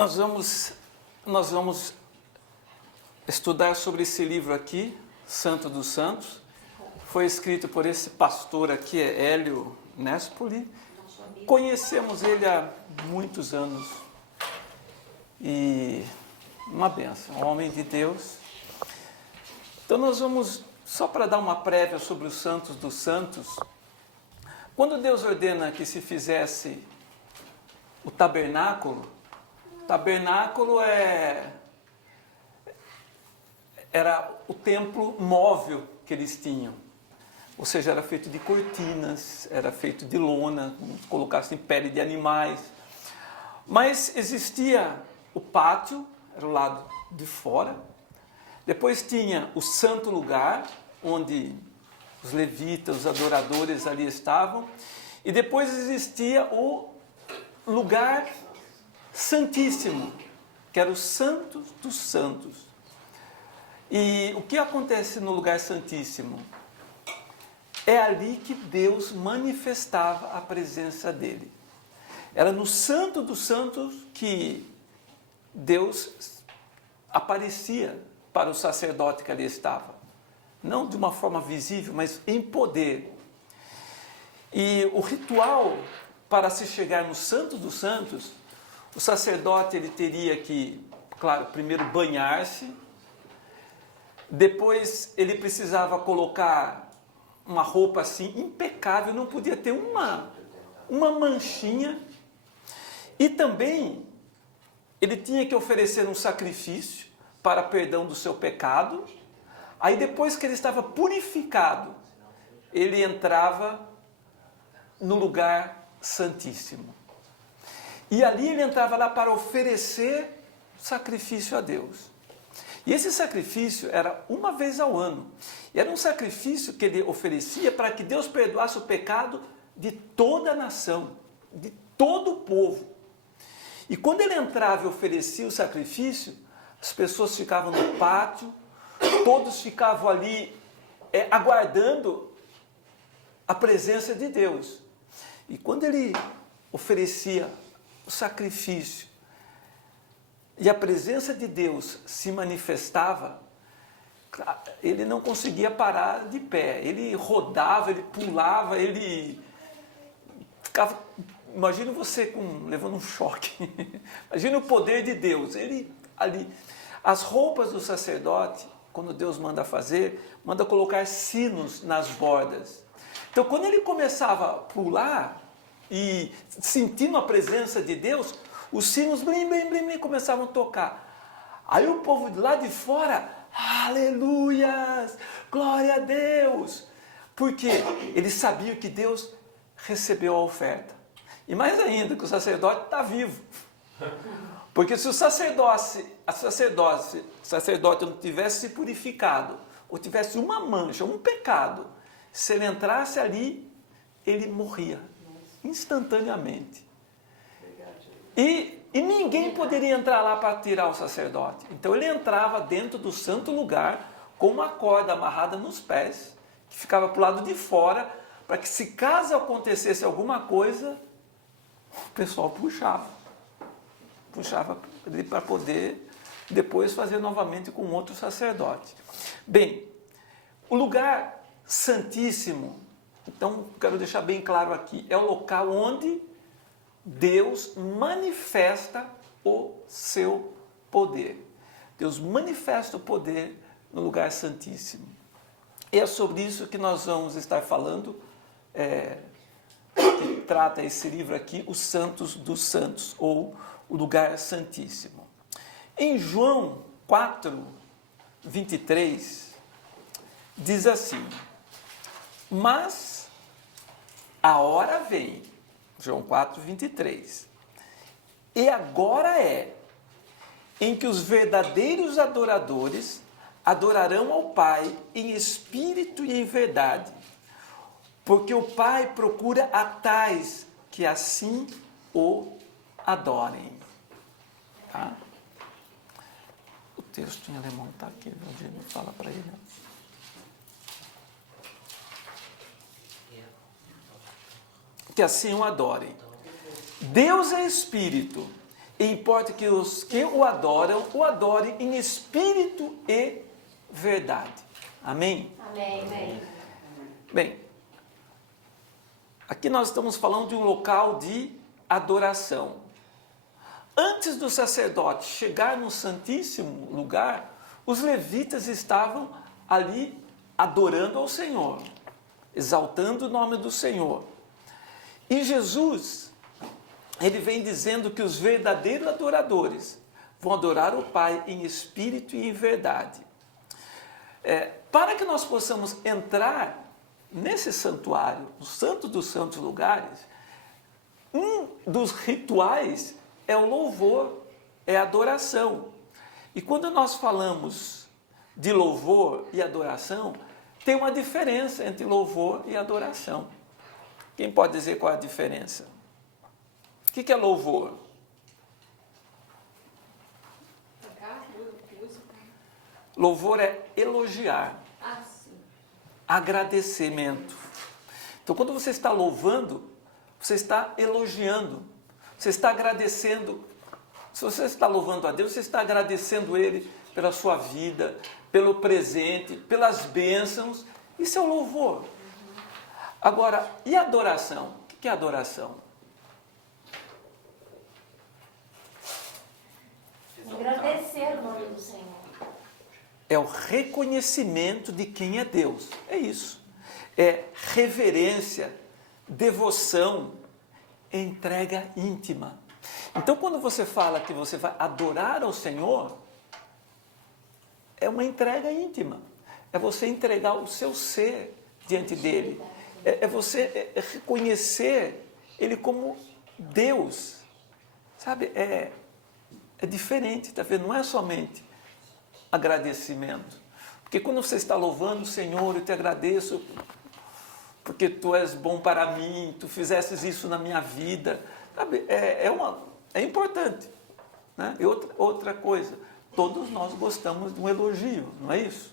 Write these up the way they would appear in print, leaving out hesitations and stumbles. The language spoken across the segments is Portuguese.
Nós vamos estudar sobre esse livro aqui, Santo dos Santos. Foi escrito por esse pastor aqui, Hélio Nespoli. Conhecemos ele há muitos anos. E uma benção, um homem de Deus. Então nós vamos, só para dar uma prévia sobre os Santos dos Santos, quando Deus ordena que se fizesse o tabernáculo era o templo móvel que eles tinham. Ou seja, era feito de cortinas, era feito de lona, colocasse em pele de animais. Mas existia o pátio, era o lado de fora. Depois tinha o santo lugar, onde os levitas, os adoradores ali estavam. E depois existia o lugar santíssimo, que era o Santo dos Santos. E o que acontece no lugar santíssimo? É ali que Deus manifestava a presença dele. Era no Santo dos Santos que Deus aparecia para o sacerdote que ali estava. Não de uma forma visível, mas em poder. E o ritual para se chegar no Santo dos Santos, o sacerdote ele teria que, claro, primeiro banhar-se, depois ele precisava colocar uma roupa assim impecável, não podia ter uma manchinha, e também ele tinha que oferecer um sacrifício para perdão do seu pecado. Aí depois que ele estava purificado, ele entrava no lugar santíssimo. E ali ele entrava lá para oferecer sacrifício a Deus. E esse sacrifício era uma vez ao ano. E era um sacrifício que ele oferecia para que Deus perdoasse o pecado de toda a nação, de todo o povo. E quando ele entrava e oferecia o sacrifício, as pessoas ficavam no pátio, todos ficavam ali aguardando a presença de Deus. E quando ele oferecia o sacrifício e a presença de Deus se manifestava, ele não conseguia parar de pé. Ele rodava, ele pulava, ele ficava... Imagina você levando um choque. Imagina o poder de Deus. Ele ali... As roupas do sacerdote, quando Deus manda fazer, manda colocar sinos nas bordas. Então, quando ele começava a pular e sentindo a presença de Deus, os sinos blim, blim, blim, blim, começavam a tocar. Aí o povo de lá de fora, aleluias, glória a Deus. Porque eles sabiam que Deus recebeu a oferta. E mais ainda, que o sacerdote está vivo. Porque se o sacerdote não tivesse se purificado, ou tivesse uma mancha, um pecado, se ele entrasse ali, ele morria instantaneamente. E ninguém poderia entrar lá para tirar o sacerdote. Então ele entrava dentro do santo lugar com uma corda amarrada nos pés, que ficava para o lado de fora, para que se caso acontecesse alguma coisa, o pessoal puxava ele para poder depois fazer novamente com outro sacerdote. Bem, o lugar santíssimo, então quero deixar bem claro aqui, é o local onde Deus manifesta o seu poder. Deus manifesta o poder no lugar santíssimo. E é sobre isso que nós vamos estar falando, que trata esse livro aqui, Os Santos dos Santos, ou o lugar santíssimo. Em João 4, 23, diz assim: mas a hora vem, João 4, 23, e agora é, em que os verdadeiros adoradores adorarão ao Pai em espírito e em verdade, porque o Pai procura a tais que assim o adorem. Tá? O texto em alemão está aqui, onde ele fala para ele. Que assim o adorem. Deus é espírito, e importa que os que o adorem em espírito e verdade. Amém? Amém. Amém. Bem, aqui nós estamos falando de um local de adoração. Antes do sacerdote chegar no Santíssimo Lugar, os levitas estavam ali adorando ao Senhor, exaltando o nome do Senhor. E Jesus, ele vem dizendo que os verdadeiros adoradores vão adorar o Pai em espírito e em verdade. Para que nós possamos entrar nesse santuário, no Santo dos Santos Lugares, um dos rituais é o louvor, é a adoração. E quando nós falamos de louvor e adoração, tem uma diferença entre louvor e adoração. Quem pode dizer qual é a diferença? O que é louvor? Louvor é elogiar, agradecimento. Então, quando você está louvando, você está elogiando, você está agradecendo. Se você está louvando a Deus, você está agradecendo Ele pela sua vida, pelo presente, pelas bênçãos. Isso é o louvor. Agora, e a adoração? O que é adoração? Agradecer o nome do Senhor. É o reconhecimento de quem é Deus. É isso. É reverência, devoção, entrega íntima. Então, quando você fala que você vai adorar ao Senhor, é uma entrega íntima. É você entregar o seu ser diante dele. É você reconhecer ele como Deus. Sabe, é diferente, tá vendo? Não é somente agradecimento. Porque quando você está louvando o Senhor, eu te agradeço porque tu és bom para mim, tu fizesses isso na minha vida. Sabe, é importante. Né? E outra coisa, todos nós gostamos de um elogio, não é isso?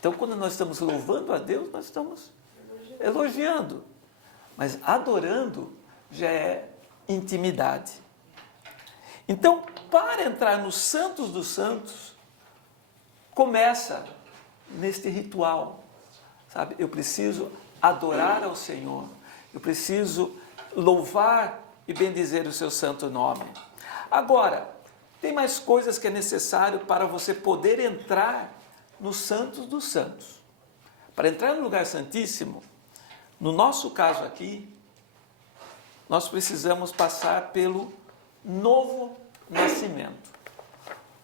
Então, quando nós estamos louvando a Deus, nós estamos elogiando. Mas adorando já é intimidade. Então, para entrar nos Santos dos Santos, começa neste ritual, sabe? Eu preciso adorar ao Senhor, eu preciso louvar e bendizer o seu santo nome. Agora, tem mais coisas que é necessário para você poder entrar nos Santos dos Santos. Para entrar no lugar santíssimo, no nosso caso aqui, nós precisamos passar pelo novo nascimento.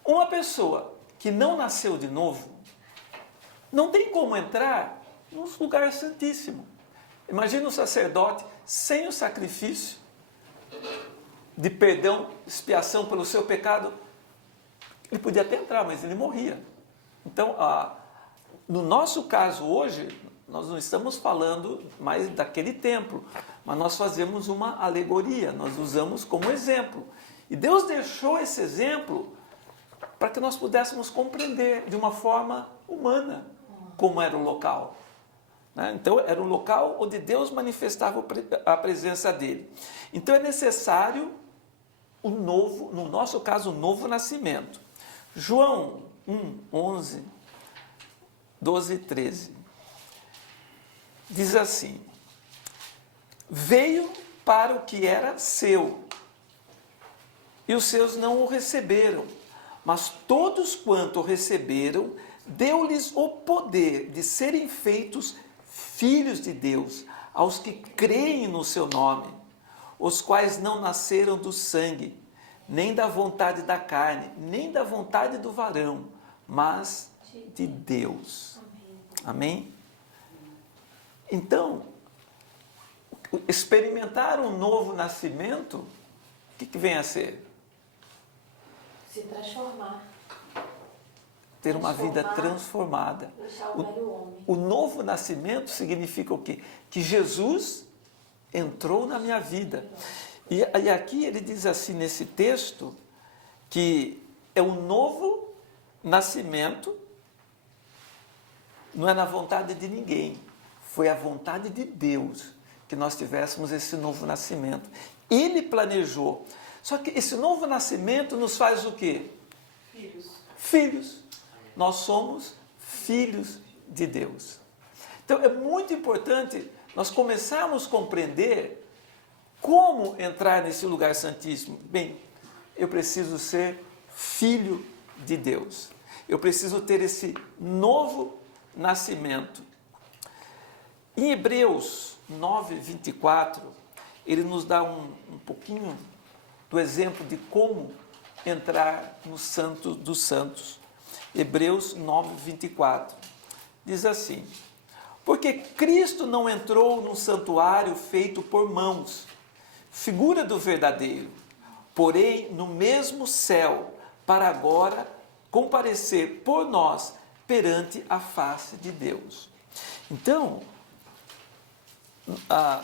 Uma pessoa que não nasceu de novo, não tem como entrar no lugar santíssimo. Imagina o sacerdote sem o sacrifício de perdão, expiação pelo seu pecado. Ele podia até entrar, mas ele morria. Então, no nosso caso hoje, nós não estamos falando mais daquele templo, mas nós fazemos uma alegoria, nós usamos como exemplo. E Deus deixou esse exemplo para que nós pudéssemos compreender de uma forma humana como era o local. Então, era um local onde Deus manifestava a presença dele. Então, é necessário o novo, no nosso caso, o novo nascimento. João 1, 11, 12 e 13. Diz assim: veio para o que era seu, e os seus não o receberam. Mas todos quanto o receberam, deu-lhes o poder de serem feitos filhos de Deus, aos que creem no seu nome, os quais não nasceram do sangue, nem da vontade da carne, nem da vontade do varão, mas de Deus. Amém? Então, experimentar um novo nascimento, o que vem a ser? Se transformar. Ter uma vida transformada. O novo nascimento significa o quê? Que Jesus entrou na minha vida. E aqui ele diz assim nesse texto, que é um novo nascimento, não é na vontade de ninguém, foi a vontade de Deus que nós tivéssemos esse novo nascimento. Ele planejou. Só que esse novo nascimento nos faz o quê? Filhos. Filhos. Nós somos filhos de Deus. Então é muito importante nós começarmos a compreender como entrar nesse lugar santíssimo. Bem, eu preciso ser filho de Deus. Eu preciso ter esse novo nascimento. Em Hebreus 9, 24, ele nos dá um pouquinho do exemplo de como entrar no Santo dos Santos. Hebreus 9, 24. Diz assim: porque Cristo não entrou num santuário feito por mãos, figura do verdadeiro, porém no mesmo céu, para agora comparecer por nós perante a face de Deus. Então,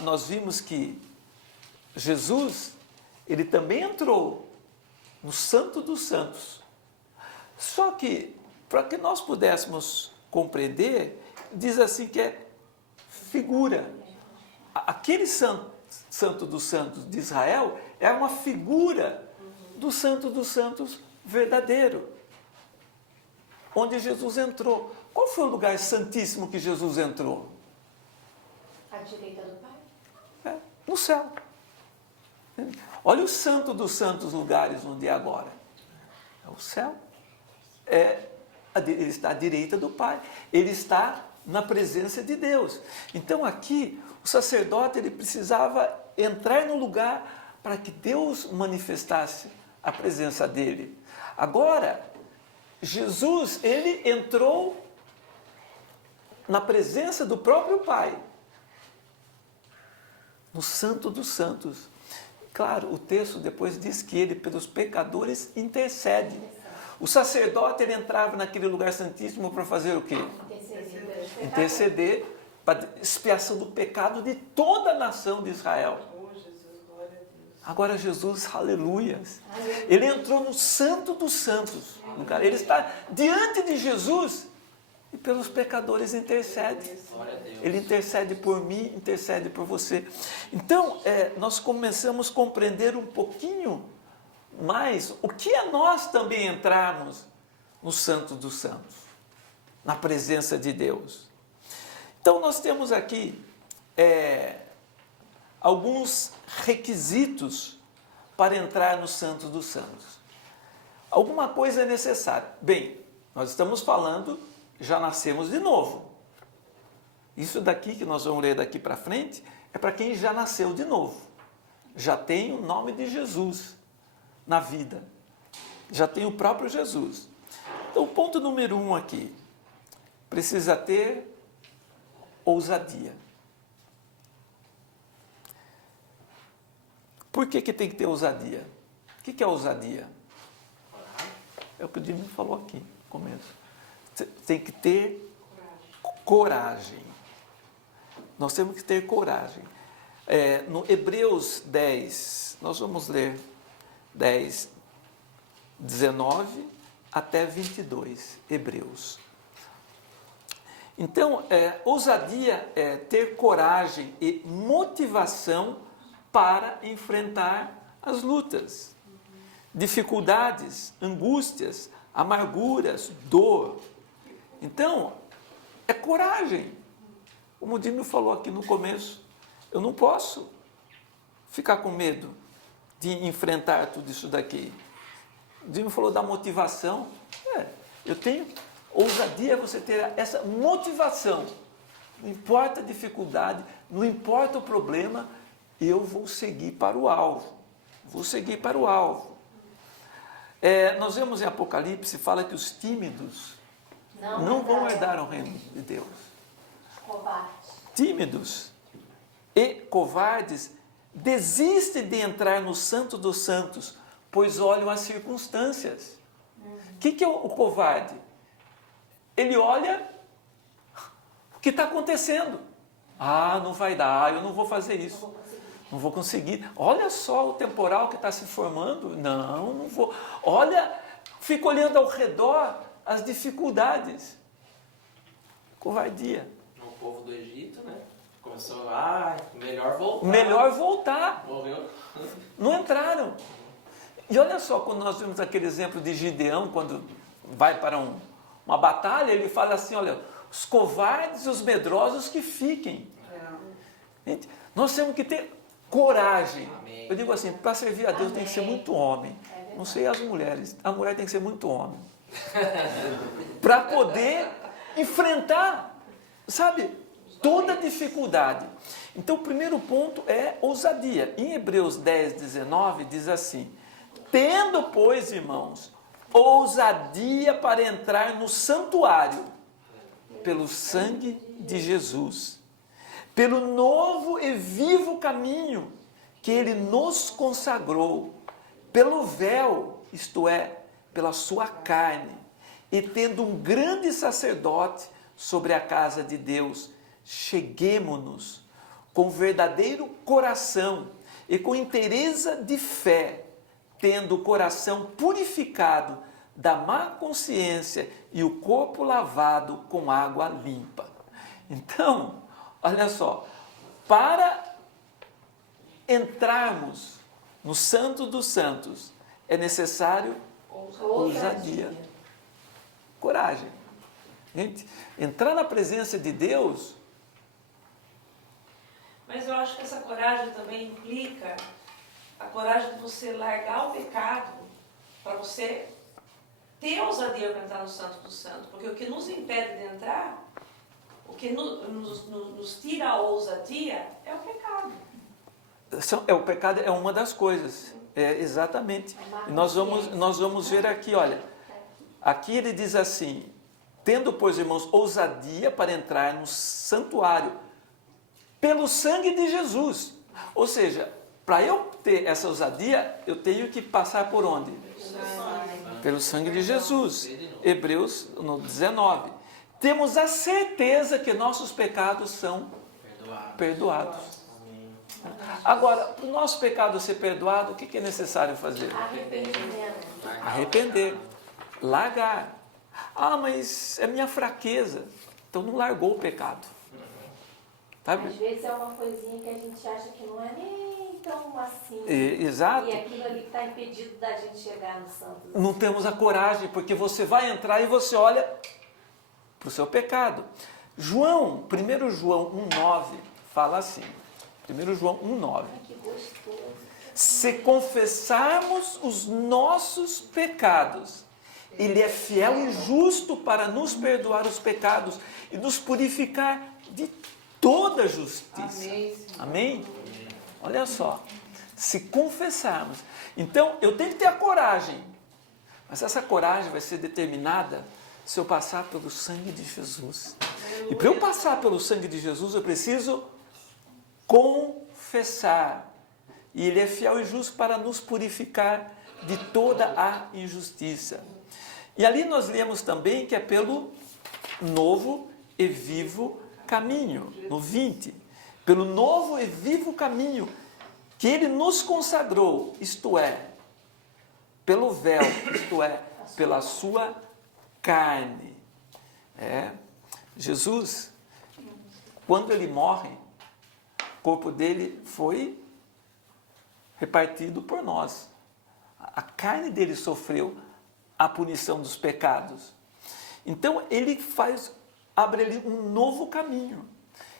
nós vimos que Jesus, ele também entrou no Santo dos Santos. Só que, para que nós pudéssemos compreender, diz assim que é figura. Aquele Santo dos Santos de Israel é uma figura do Santo dos Santos verdadeiro, onde Jesus entrou. Qual foi o lugar santíssimo que Jesus entrou? À direita do Pai. No céu. Olha o Santo dos Santos lugares onde é agora. É o céu. Ele está à direita do Pai. Ele está na presença de Deus. Então aqui, o sacerdote ele precisava entrar no lugar para que Deus manifestasse a presença dele. Agora, Jesus, ele entrou na presença do próprio Pai, no Santo dos Santos. Claro, o texto depois diz que ele, pelos pecadores, intercede. O sacerdote, ele entrava naquele lugar santíssimo para fazer o quê? Interceder para a expiação do pecado de toda a nação de Israel. Agora Jesus, aleluias, ele entrou no Santo dos Santos. Ele está diante de Jesus e pelos pecadores intercede. Ele intercede por mim, intercede por você. Então, nós começamos a compreender um pouquinho mais o que é nós também entrarmos no Santo dos Santos, na presença de Deus. Então, nós temos aqui alguns requisitos para entrar no Santo dos Santos. Alguma coisa é necessária. Bem, nós estamos falando, já nascemos de novo. Isso daqui que nós vamos ler daqui para frente é para quem já nasceu de novo. Já tem o nome de Jesus na vida. Já tem o próprio Jesus. Então, o ponto número 1 aqui. Precisa ter ousadia. Por que tem que ter ousadia? O que é ousadia? É o que o Dino falou aqui no começo. Tem que ter coragem. Nós temos que ter coragem. No Hebreus 10, nós vamos ler 10, 19 até 22, Hebreus. Então, ousadia é ter coragem e motivação para enfrentar as lutas, dificuldades, angústias, amarguras, dor. Então, é coragem. Como o Dino falou aqui no começo, eu não posso ficar com medo de enfrentar tudo isso daqui. O Dino falou da motivação. Eu tenho ousadia, é você ter essa motivação. Não importa a dificuldade, não importa o problema, eu vou seguir para o alvo. Vou seguir para o alvo. Nós vemos em Apocalipse, fala que os tímidos não vão herdar o reino de Deus. Covardes. Tímidos e covardes desistem de entrar no Santo dos Santos, pois olham as circunstâncias. O que é o covarde? Ele olha o que está acontecendo. Não vai dar, eu não vou fazer isso. Não vou conseguir. Olha só o temporal que está se formando. Não vou. Olha, fica olhando ao redor as dificuldades. Covardia. O povo do Egito, né? Começou, melhor voltar. Melhor voltar. Morreu. Não entraram. E olha só, quando nós vimos aquele exemplo de Gideão, quando vai para uma batalha, ele fala assim, olha, os covardes e os medrosos que fiquem. Gente, nós temos que ter coragem. Amém. Eu digo assim, para servir a Deus tem que ser muito homem. verdade. Não sei as mulheres, a mulher tem que ser muito homem. Para poder enfrentar, sabe, toda dificuldade. Então, o primeiro ponto é ousadia. Em Hebreus 10, 19, diz assim, tendo, pois, irmãos, ousadia para entrar no santuário, pelo sangue de Jesus, pelo novo e vivo caminho que Ele nos consagrou, pelo véu, isto é, pela sua carne, e tendo um grande sacerdote sobre a casa de Deus, cheguemo-nos com verdadeiro coração e com inteireza de fé, tendo o coração purificado da má consciência e o corpo lavado com água limpa. Então, olha só, para entrarmos no Santo dos Santos, é necessário ousadia, coragem. Gente, entrar na presença de Deus. Mas eu acho que essa coragem também implica a coragem de você largar o pecado para você ter ousadia para entrar no Santo dos Santos. Porque o que nos impede de entrar, o que nos tira a ousadia é o pecado. O pecado é uma das coisas, exatamente. E nós vamos ver aqui, olha, aqui ele diz assim, tendo, pois, irmãos, ousadia para entrar no santuário, pelo sangue de Jesus. Ou seja, para eu ter essa ousadia, eu tenho que passar por onde? Pelo sangue de Jesus. Hebreus no 19. Temos a certeza que nossos pecados são perdoados. Agora, para o nosso pecado ser perdoado, o que é necessário fazer? Arrepender. Largar. Ah, mas é minha fraqueza. Então não largou o pecado. Sabe? Às vezes é uma coisinha que a gente acha que não é nem tão assim. Exato. E aquilo ali que está impedido da gente chegar no santo. Não temos a coragem, porque você vai entrar e você olha para o seu pecado. 1 João 1,9 fala assim. 1 João 1,9. Que gostoso. Se confessarmos os nossos pecados, Ele é fiel e justo para nos perdoar os pecados e nos purificar de toda justiça. Amém? Olha só. Se confessarmos. Então, eu tenho que ter a coragem. Mas essa coragem vai ser determinada se eu passar pelo sangue de Jesus. E para eu passar pelo sangue de Jesus, eu preciso confessar. E Ele é fiel e justo para nos purificar de toda a injustiça. E ali nós lemos também que é pelo novo e vivo caminho, no 20. Pelo novo e vivo caminho que Ele nos consagrou, isto é, pelo véu, isto é, pela sua carne. Jesus, quando Ele morre, o corpo dele foi repartido por nós. A carne dele sofreu a punição dos pecados. Então, Ele abre ali um novo caminho.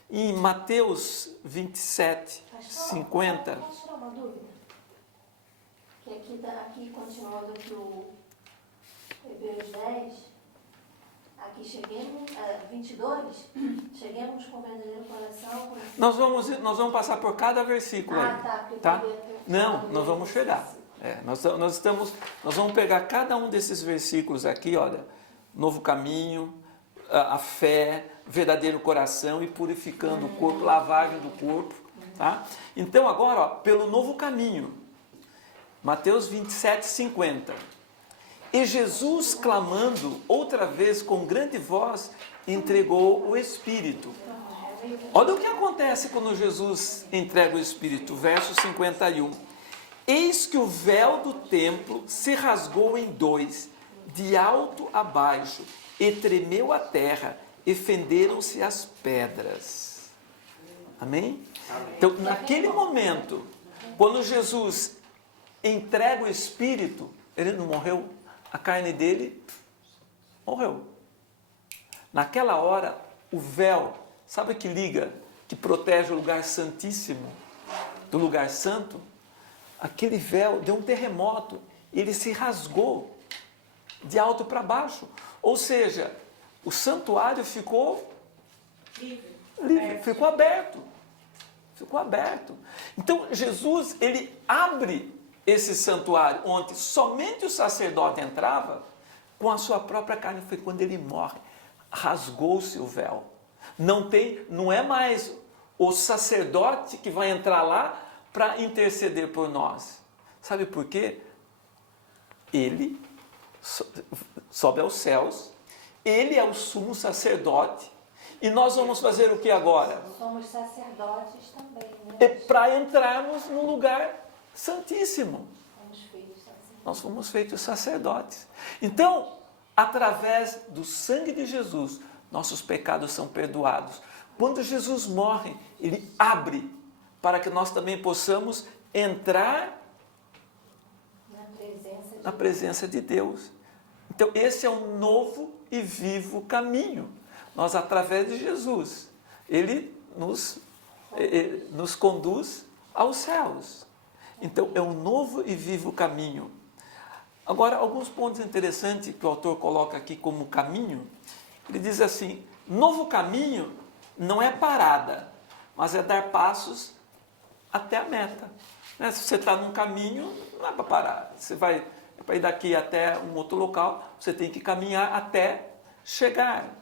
Em Mateus 27, 50... Posso tirar uma dúvida? Que aqui continuando do Hebreus 10, aqui cheguemos, 22, cheguemos com verdadeiro coração... Nós vamos passar por cada versículo aí. Tá? Não, nós vamos chegar. Nós vamos pegar cada um desses versículos aqui, olha, novo caminho, a fé, verdadeiro coração e purificando o corpo, lavagem do corpo, tá? Então agora, ó, pelo novo caminho, Mateus 27, 50. E Jesus, clamando outra vez com grande voz, entregou o Espírito. Olha o que acontece quando Jesus entrega o Espírito, verso 51. Eis que o véu do templo se rasgou em dois, de alto a baixo, e tremeu a terra, e fenderam-se as pedras. Amém? Então, naquele momento, quando Jesus entrega o espírito, ele não morreu, a carne dele morreu. Naquela hora, o véu, sabe que liga, que protege o lugar santíssimo do lugar santo? Aquele véu deu um terremoto, e ele se rasgou de alto para baixo. Ou seja, o santuário ficou livre, ficou aberto. Ficou aberto. Então, Jesus, ele abre esse santuário, onde somente o sacerdote entrava, com a sua própria carne. Foi quando ele morre. Rasgou-se o véu. Não é mais o sacerdote que vai entrar lá para interceder por nós. Sabe por quê? Ele sobe aos céus, ele é o sumo sacerdote, e nós vamos fazer o que agora? Somos sacerdotes também, né? É para entrarmos no lugar santíssimo. Somos filhos sacerdotes. Nós fomos feitos sacerdotes. Então, através do sangue de Jesus, nossos pecados são perdoados. Quando Jesus morre, ele abre para que nós também possamos entrar na presença de Deus. Então, esse é um novo e vivo caminho. Nós, através de Jesus, ele nos conduz aos céus. Então, é um novo e vivo caminho. Agora, alguns pontos interessantes que o autor coloca aqui como caminho. Ele diz assim: novo caminho não é parada, mas é dar passos até a meta. Né? Se você está num caminho, não é para parar. Você vai para ir daqui até um outro local, você tem que caminhar até chegar.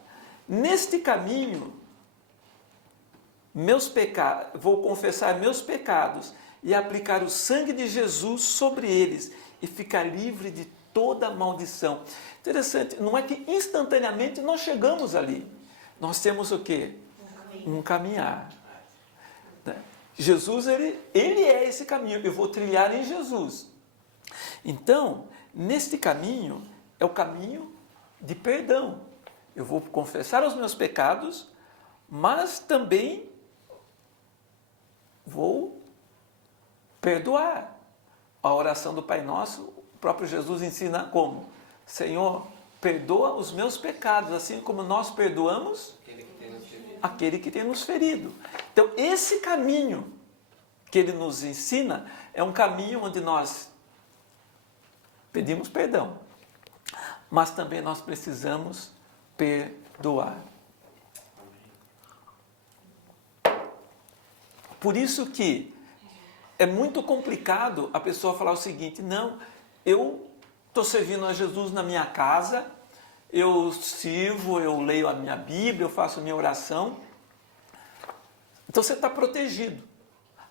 Neste caminho, vou confessar meus pecados e aplicar o sangue de Jesus sobre eles e ficar livre de toda maldição. Interessante, não é que instantaneamente nós chegamos ali. Nós temos o quê? Um caminhar. Né? Jesus, ele é esse caminho. Eu vou trilhar em Jesus. Então, neste caminho, é o caminho de perdão. Eu vou confessar os meus pecados, mas também vou perdoar. A oração do Pai Nosso, o próprio Jesus ensina como? Senhor, perdoa os meus pecados, assim como nós perdoamos aquele que tem nos ferido. Então, esse caminho que ele nos ensina é um caminho onde nós pedimos perdão, mas também nós precisamos perdoar. Por isso que é muito complicado a pessoa falar o seguinte: não, eu estou servindo a Jesus na minha casa, eu sirvo, eu leio a minha Bíblia, eu faço a minha oração. Então você está protegido.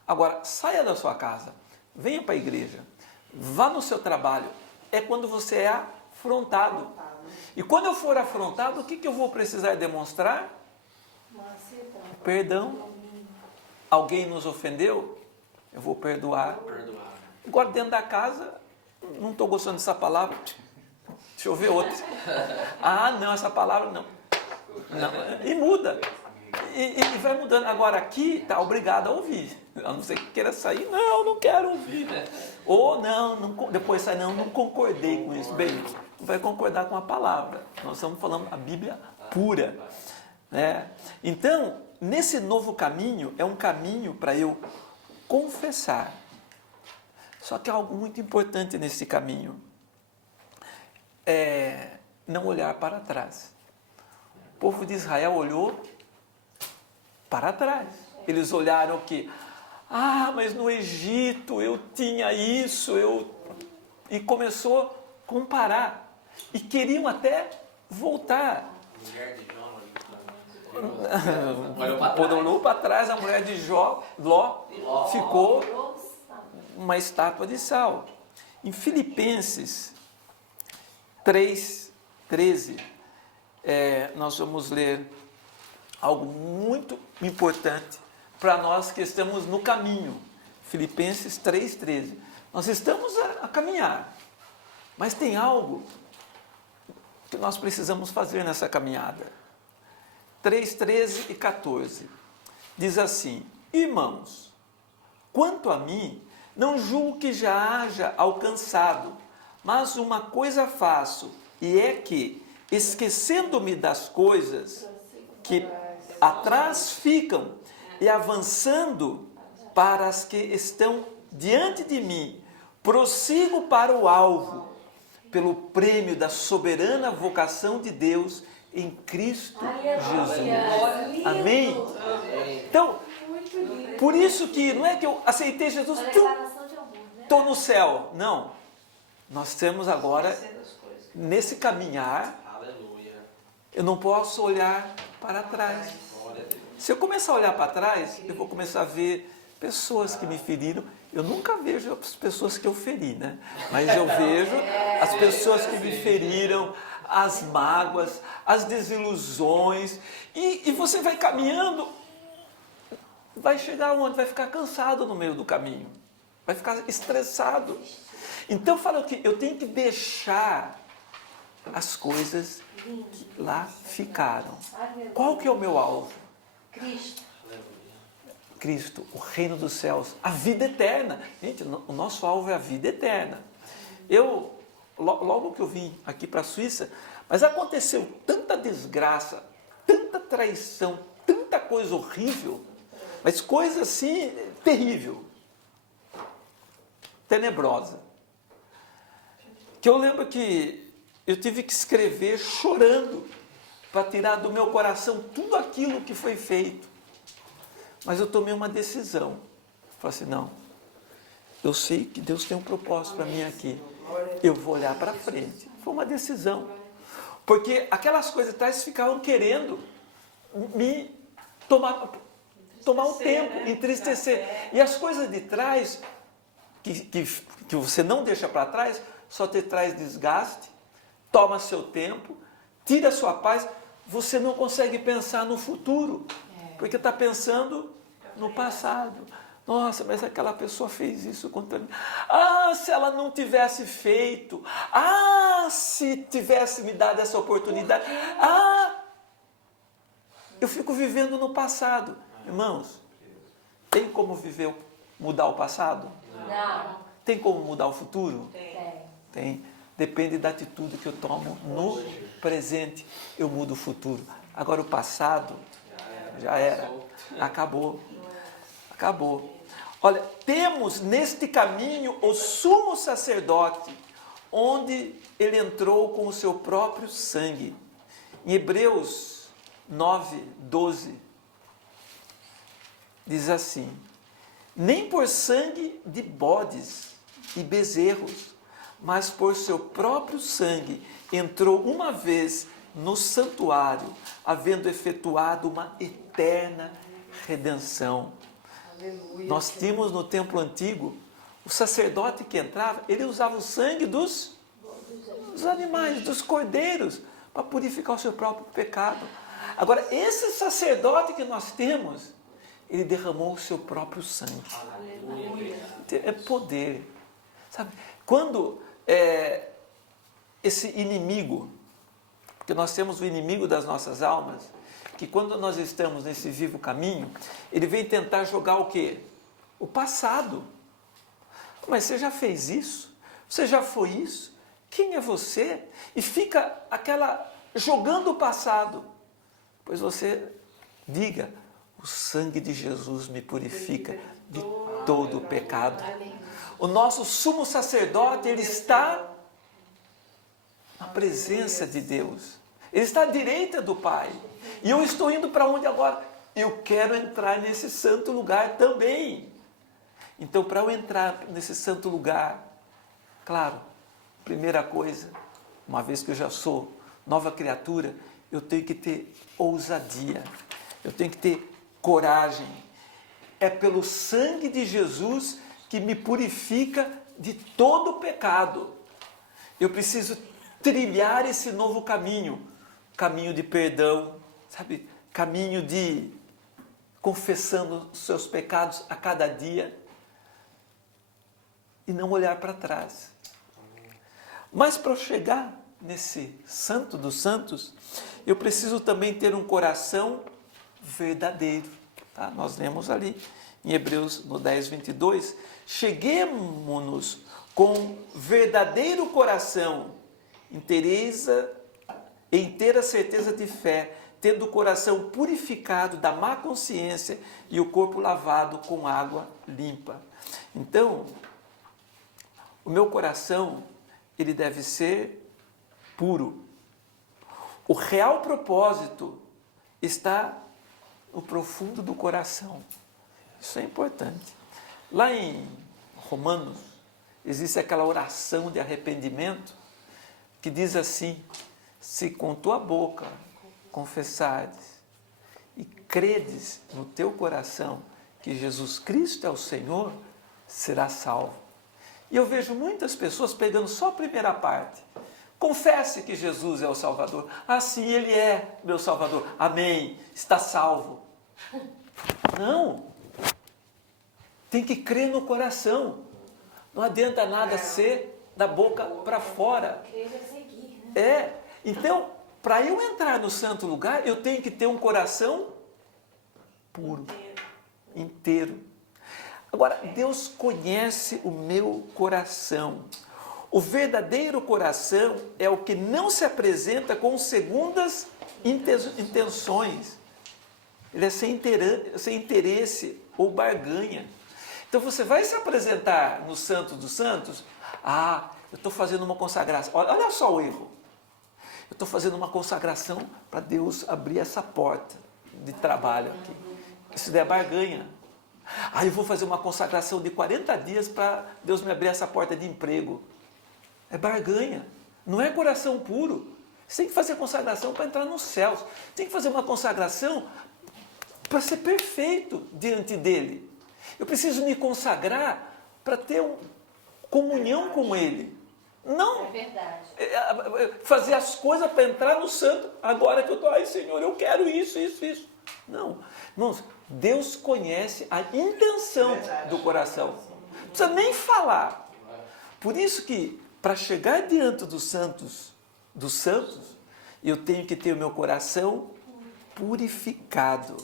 Agora, saia da sua casa, venha para a igreja, vá no seu trabalho. É quando você é afrontado. E quando eu for afrontado, o que eu vou precisar demonstrar? Perdão. Alguém nos ofendeu? Eu vou perdoar. Agora, dentro da casa, não estou gostando dessa palavra. Deixa eu ver outra. Ah, não, essa palavra não. E muda. E vai mudando. Agora, aqui, está obrigado a ouvir. A não ser que queira sair, não quero ouvir. Ou depois sai, não concordei com isso. Bem, não vai concordar com a palavra. Nós estamos falando a Bíblia pura. Né? Então, nesse novo caminho, é um caminho para eu confessar. Só que há algo muito importante nesse caminho. É não olhar para trás. O povo de Israel olhou para trás. Eles olharam o quê? Ah, mas no Egito eu tinha isso, e começou a comparar. E queriam até voltar. Mulher de Jó, olhou para trás, a mulher de Ló ficou uma estátua de sal. Em Filipenses 3:13, nós vamos ler algo muito importante para nós que estamos no caminho. Filipenses 3:13. Nós estamos a caminhar, mas tem algo que nós precisamos fazer nessa caminhada. 3:13 e 14. Diz assim: irmãos, quanto a mim, Não julgo que já haja alcançado, mas uma coisa faço, e é que, esquecendo-me das coisas que atrás ficam e avançando para as que estão diante de mim, prossigo para o alvo, pelo prêmio da soberana vocação de Deus em Cristo Jesus. Amém? Então, por isso que não é que eu aceitei Jesus, estou no céu. Não. Nós temos agora, nesse caminhar, Aleluia. eu não posso olhar para trás. Glória a Deus. Se eu começar a olhar para trás, eu vou começar a ver pessoas que me feriram. Eu nunca vejo as pessoas que eu feri, né? Mas eu vejo as pessoas que me feriram, as mágoas, as desilusões. E você vai caminhando, vai chegar onde? Vai ficar cansado no meio do caminho. Vai ficar estressado. Então fala que eu tenho que deixar as coisas que lá ficaram. Qual que é o meu alvo? Cristo. Cristo, o reino dos céus, a vida eterna. Gente, o nosso alvo é a vida eterna. Eu, logo que eu vim aqui para a Suíça, mas aconteceu tanta desgraça, tanta traição, tanta coisa horrível, mas coisa assim, terrível, tenebrosa, que eu lembro que eu tive que escrever chorando para tirar do meu coração tudo aquilo que foi feito. Mas eu tomei uma decisão. Falei assim, não, eu sei que Deus tem um propósito para mim aqui. Eu vou olhar para frente. Foi uma decisão. Porque aquelas coisas atrás ficavam querendo me tomar o tempo, entristecer. E as coisas de trás, que você não deixa para trás, só te traz desgaste, toma seu tempo, tira sua paz. Você não consegue pensar no futuro. Porque está pensando no passado. Nossa, mas aquela pessoa fez isso contra mim. Ah, se ela não tivesse feito. Ah, se tivesse me dado essa oportunidade. Ah, eu fico vivendo no passado. Irmãos, tem como mudar o passado? Não. Tem como mudar o futuro? Tem. Tem. Depende da atitude que eu tomo no presente. Eu mudo o futuro. Agora o passado já era. Acabou. Acabou. Olha, temos neste caminho o sumo sacerdote, onde ele entrou com o seu próprio sangue. Em Hebreus 9, 12, diz assim: nem por sangue de bodes e bezerros, mas por seu próprio sangue entrou uma vez no santuário, havendo efetuado uma eterna redenção. Aleluia. Nós tínhamos no templo antigo, o sacerdote que entrava, ele usava o sangue dos animais, dos cordeiros, para purificar o seu próprio pecado. Agora, esse sacerdote que nós temos, ele derramou o seu próprio sangue. Aleluia. É poder. Sabe? Quando esse inimigo, porque nós temos o inimigo das nossas almas, que quando nós estamos nesse vivo caminho, ele vem tentar jogar o quê? O passado. Mas você já fez isso? Você já foi isso? Quem é você? E fica jogando o passado. Pois você diga, o sangue de Jesus me purifica de todo o pecado. O nosso sumo sacerdote, ele está na presença de Deus. Ele está à direita do Pai. E eu estou indo para onde agora? Eu quero entrar nesse santo lugar também. Então, para eu entrar nesse santo lugar, claro, primeira coisa, uma vez que eu já sou nova criatura, eu tenho que ter ousadia, eu tenho que ter coragem. É pelo sangue de Jesus que me purifica de todo o pecado. Eu preciso trilhar esse novo caminho de perdão, sabe? Caminho de confessando os seus pecados a cada dia e não olhar para trás. Mas para eu chegar nesse santo dos santos, eu preciso também ter um coração verdadeiro. Tá? Nós lemos ali em Hebreus no 10, 22, cheguemo-nos com verdadeiro coração, inteira certeza de fé, tendo o coração purificado da má consciência e o corpo lavado com água limpa. Então, o meu coração, ele deve ser puro. O real propósito está no profundo do coração. Isso é importante. Lá em Romanos, existe aquela oração de arrependimento que diz assim: se com tua boca confessares e credes no teu coração que Jesus Cristo é o Senhor, serás salvo. E eu vejo muitas pessoas pegando só a primeira parte. Confesse que Jesus é o Salvador. Ah, sim, Ele é meu Salvador. Amém. Está salvo. Não. Tem que crer no coração. Não adianta nada ser da boca para fora. Crer é seguir, né? É. Então, para eu entrar no santo lugar, eu tenho que ter um coração puro, inteiro. Agora, Deus conhece o meu coração. O verdadeiro coração é o que não se apresenta com segundas intenções. Ele é sem interesse ou barganha. Então você vai se apresentar no Santo dos Santos. Ah, eu estou fazendo uma consagração. Olha só o erro. Eu estou fazendo uma consagração para Deus abrir essa porta de trabalho aqui. Isso daí é barganha. Ah, eu vou fazer uma consagração de 40 dias para Deus me abrir essa porta de emprego. É barganha. Não é coração puro. Você tem que fazer consagração para entrar nos céus. Tem que fazer uma consagração para ser perfeito diante dele. Eu preciso me consagrar para ter comunhão com ele. Não É verdade. fazer as coisas para entrar no santo. Agora que eu estou, ai Senhor, eu quero isso. Não. Irmãos, Deus conhece a intenção do coração. Não precisa nem falar. Por isso que, para chegar diante dos santos, eu tenho que ter o meu coração purificado.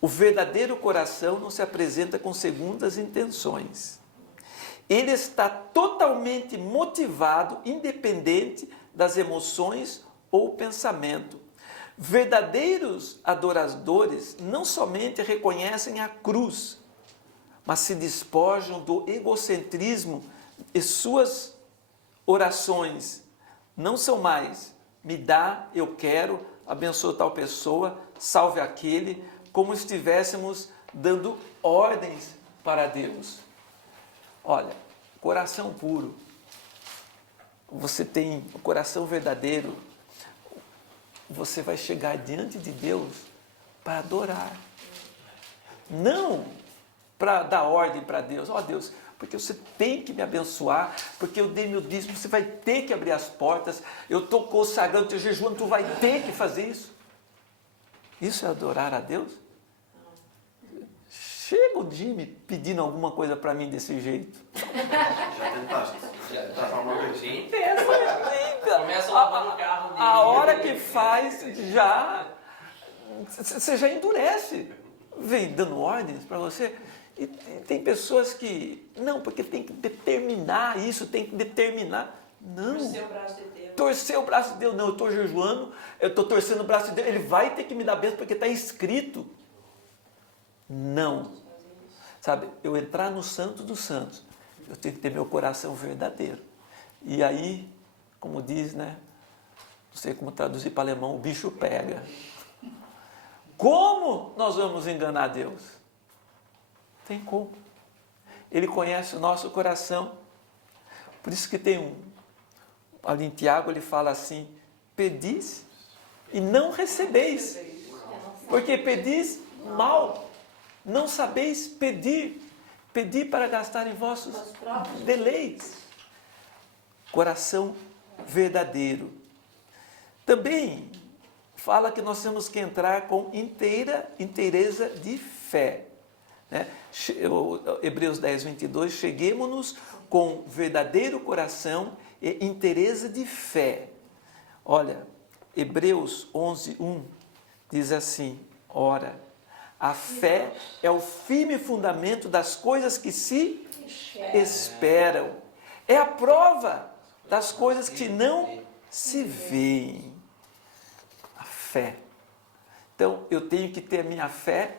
O verdadeiro coração não se apresenta com segundas intenções. Ele está totalmente motivado, independente das emoções ou pensamento. Verdadeiros adoradores não somente reconhecem a cruz, mas se despojam do egocentrismo e suas orações não são mais me dá, eu quero, abençoa tal pessoa, salve aquele, como estivéssemos dando ordens para Deus. Olha, coração puro, você tem o coração verdadeiro, você vai chegar diante de Deus para adorar, não para dar ordem para Deus. Ó Deus, porque você tem que me abençoar, porque eu dei meu dízimo, você vai ter que abrir as portas, eu estou consagrando, estou jejuando, tu vai ter que fazer isso. Isso é adorar a Deus? Chega o Jimmy pedindo alguma coisa para mim desse jeito. Já tentaste? Já tentaste alguma vez? Sim, começa lavando o carro dele. A hora que faz, você já endurece. Vem dando ordens para você. E tem pessoas que, não, porque tem que determinar isso, tem que determinar. Não. Torcer o braço de Deus. Torcer o braço de Deus, não, eu estou jejuando, eu estou torcendo o braço de Deus, ele vai ter que me dar bênção porque está escrito. Não. Sabe, eu entrar no Santo dos Santos, eu tenho que ter meu coração verdadeiro. E aí, como diz, né? Não sei como traduzir para alemão, o bicho pega. Como nós vamos enganar Deus? Tem como. Ele conhece o nosso coração. Por isso que tem ali em Tiago ele fala assim: pedis e não recebeis. Porque pedis mal. Não sabeis pedir. Pedir para gastar em vossos deleites. Coração verdadeiro. Também fala que nós temos que entrar com inteireza de fé. Né? Hebreus 10, 22, cheguemo-nos com verdadeiro coração e inteireza de fé. Olha, Hebreus 11, 1 diz assim: ora, A fé é o firme fundamento das coisas que se esperam. É a prova das coisas que não se veem. A fé. Então, eu tenho que ter a minha fé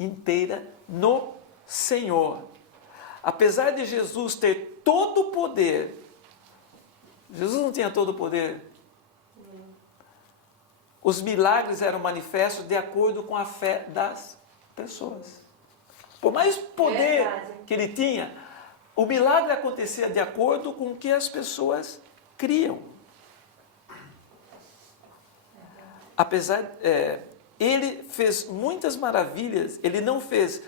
inteira no Senhor. Apesar de Jesus ter todo o poder, Jesus não tinha todo o poder. Os milagres eram manifestos de acordo com a fé das pessoas. Por mais poder que ele tinha, o milagre acontecia de acordo com o que as pessoas criam. Apesar, ele fez muitas maravilhas, ele não fez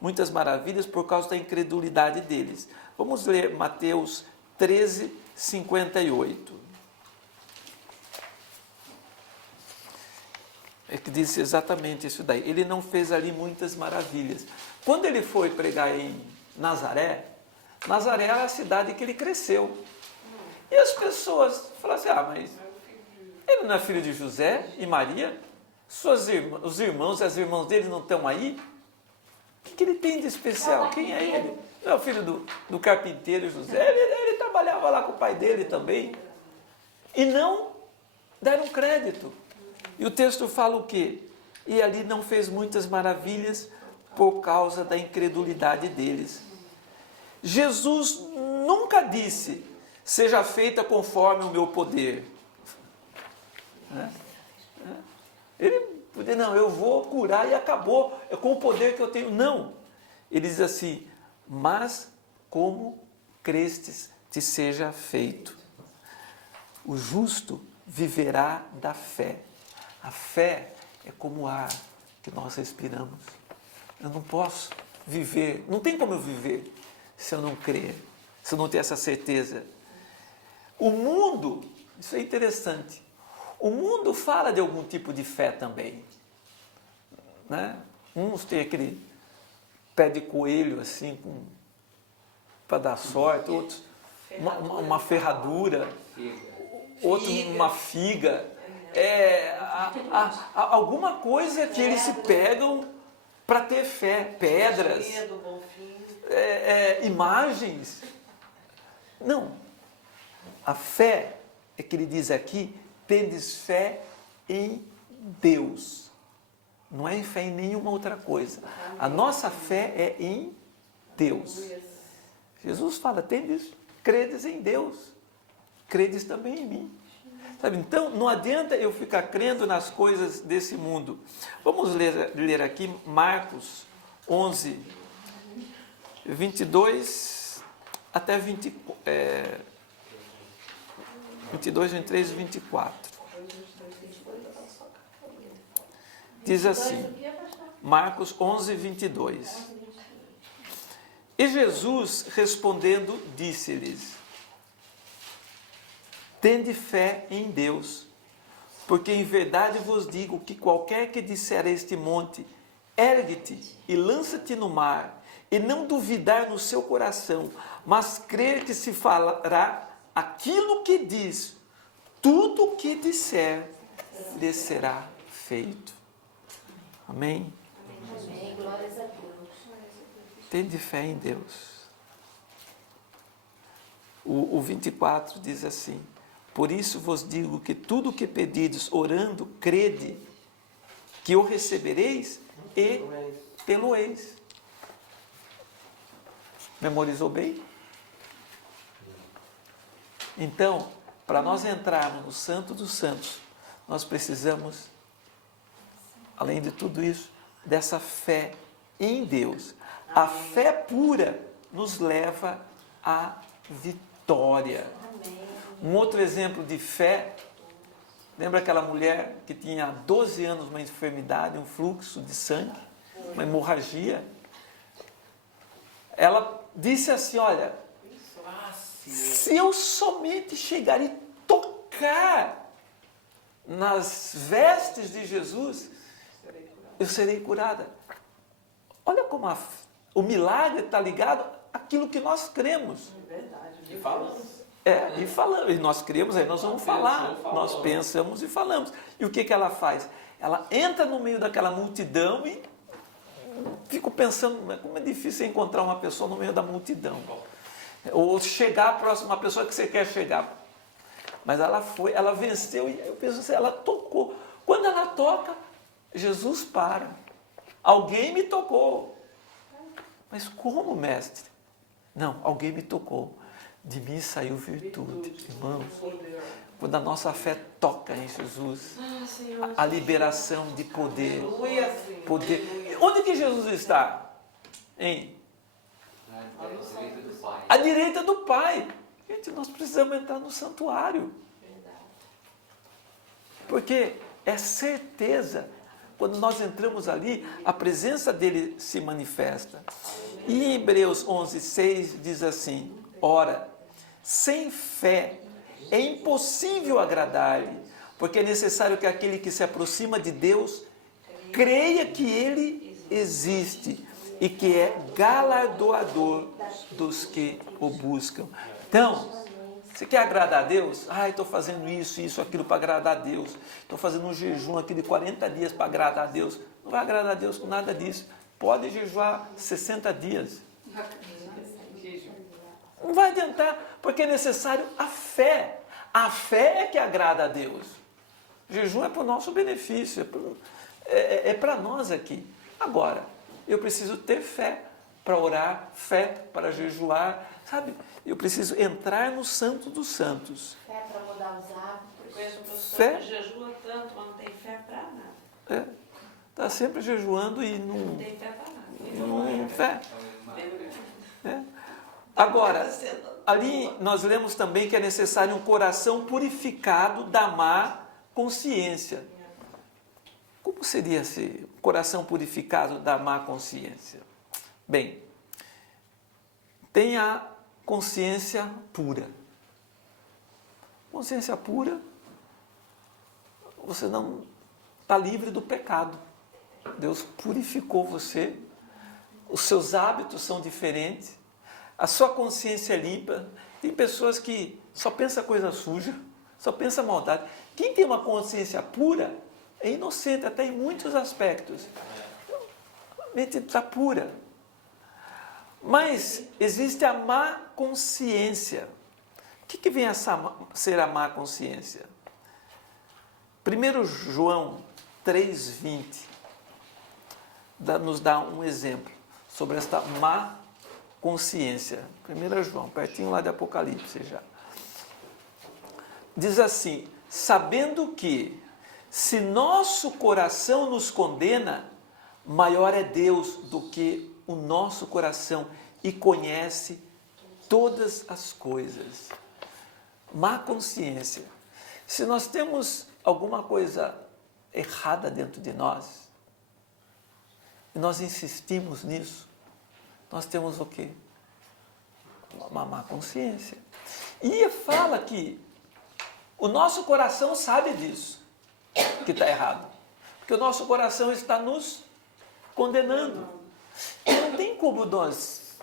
muitas maravilhas por causa da incredulidade deles. Vamos ler Mateus 13, 58. É que diz exatamente isso daí. Ele não fez ali muitas maravilhas. Quando ele foi pregar em Nazaré, Nazaré era a cidade que ele cresceu. E as pessoas falaram assim, mas ele não é filho de José e Maria? Os irmãos e as irmãs dele não estão aí? O que ele tem de especial? Quem é ele? Não é o filho do carpinteiro José? Ele trabalhava lá com o pai dele também. E não deram crédito. E o texto fala o quê? E ali não fez muitas maravilhas por causa da incredulidade deles. Jesus nunca disse, seja feita conforme o meu poder. Ele podia, não, eu vou curar e acabou, é com o poder que eu tenho. Não, ele diz assim, mas como crestes te seja feito. O justo viverá da fé. A fé é como o ar que nós respiramos. Eu não posso viver, não tem como eu viver se eu não crer, se eu não ter essa certeza. O mundo, isso é interessante, o mundo fala de algum tipo de fé também. Né? Uns têm aquele pé de coelho assim, para dar sorte, outros uma ferradura, outro uma figa. Alguma coisa que eles se pegam para ter fé, pedras, imagens. Não, a fé é que ele diz aqui, tendes fé em Deus, não é fé em nenhuma outra coisa. A nossa fé é em Deus. Jesus fala, credes em Deus, credes também em mim. Sabe? Então, não adianta eu ficar crendo nas coisas desse mundo. Vamos ler aqui Marcos 11, 22 até 22, 23 e 24. Diz assim, Marcos 11, 22. E Jesus, respondendo, disse-lhes, tende fé em Deus, porque em verdade vos digo que qualquer que disser a este monte, ergue-te e lança-te no mar, e não duvidar no seu coração, mas crer que se fará aquilo que diz, tudo o que disser lhe será feito. Amém? Amém. Glórias a Deus. Tende fé em Deus. O 24 diz assim, por isso vos digo que tudo o que pedides orando, crede que o recebereis e tê-lo-eis. Memorizou bem? Então, para nós entrarmos no Santo dos Santos, nós precisamos, além de tudo isso, dessa fé em Deus. A fé pura nos leva à vitória. Um outro exemplo de fé, lembra aquela mulher que tinha há 12 anos uma enfermidade, um fluxo de sangue, uma hemorragia? Ela disse assim, olha, se eu somente chegar e tocar nas vestes de Jesus, eu serei curada. Olha como o milagre está ligado àquilo que nós cremos. E falamos. E falamos, e nós cremos, aí nós vamos falar, nós pensamos e falamos. E o que ela faz? ela entra no meio daquela multidão e fico pensando, como é difícil encontrar uma pessoa no meio da multidão. Ou chegar próximo a uma pessoa que você quer chegar. Mas ela foi, ela venceu e eu penso assim, ela tocou. Quando ela toca, Jesus para. Alguém me tocou. Mas como, mestre? Não, alguém me tocou. De mim saiu virtude. Irmãos, quando a nossa fé toca em Jesus, a liberação de poder. Poder. Onde que Jesus está? À direita do Pai. Gente, nós precisamos entrar no santuário. Porque é certeza, quando nós entramos ali, a presença dele se manifesta. E em Hebreus 11:6 diz assim: ora, sem fé é impossível agradar-lhe, porque é necessário que aquele que se aproxima de Deus creia que ele existe e que é galardoador dos que o buscam. Então, você quer agradar a Deus? Estou fazendo isso, aquilo para agradar a Deus. Estou fazendo um jejum aqui de 40 dias para agradar a Deus. Não vai agradar a Deus com nada disso. Pode jejuar 60 dias. Não vai adiantar, porque é necessário a fé. A fé é que agrada a Deus. O jejum é para o nosso benefício, é para nós aqui. Agora, eu preciso ter fé para orar, fé para jejuar, sabe? Eu preciso entrar no Santo dos Santos. Fé para mudar os hábitos. Eu conheço uma pessoa Fé. que jejua tanto, mas não tem fé para nada. Está sempre jejuando e Não não tem fé para nada. tem fé. Agora, ali nós lemos também que é necessário um coração purificado da má consciência. Como seria esse coração purificado da má consciência? Bem, tem a consciência pura. Consciência pura, você não está livre do pecado. Deus purificou você, os seus hábitos são diferentes, a sua consciência é limpa. Tem pessoas que só pensam coisa suja, só pensam maldade. Quem tem uma consciência pura é inocente até em muitos aspectos. A mente está pura. Mas existe a má consciência. O que vem a ser a má consciência? 1 João 3,20 nos dá um exemplo sobre esta má consciência. 1 João, pertinho lá de Apocalipse já. Diz assim: sabendo que, se nosso coração nos condena, maior é Deus do que o nosso coração e conhece todas as coisas. Má consciência. Se nós temos alguma coisa errada dentro de nós, e nós insistimos nisso, nós temos o quê? Uma má consciência. E fala que o nosso coração sabe disso, que está errado. Porque o nosso coração está nos condenando. E não tem como nós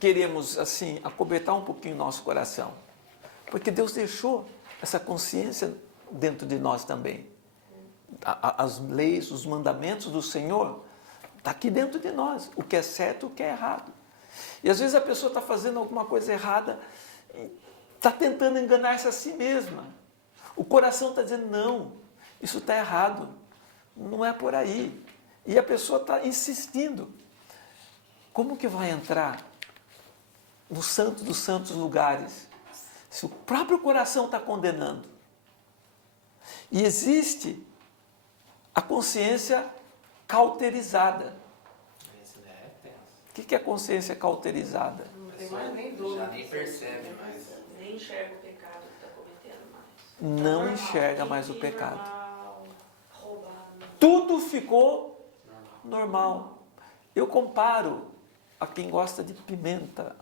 queremos, assim, acobertar um pouquinho o nosso coração. Porque Deus deixou essa consciência dentro de nós também. As leis, os mandamentos do Senhor, está aqui dentro de nós. O que é certo, o que é errado. E às vezes a pessoa está fazendo alguma coisa errada, está tentando enganar-se a si mesma. O coração está dizendo, não, isso está errado, não é por aí. E a pessoa está insistindo. Como que vai entrar no santo dos santos lugares, se o próprio coração está condenando? E existe a consciência cauterizada. O que é consciência cauterizada? Não tem mais nem dúvida. Já nem percebe mais. Nem enxerga o pecado que está cometendo mais. Não enxerga mais o pecado. Normal, roubar. Tudo ficou normal. Eu comparo a quem gosta de pimenta,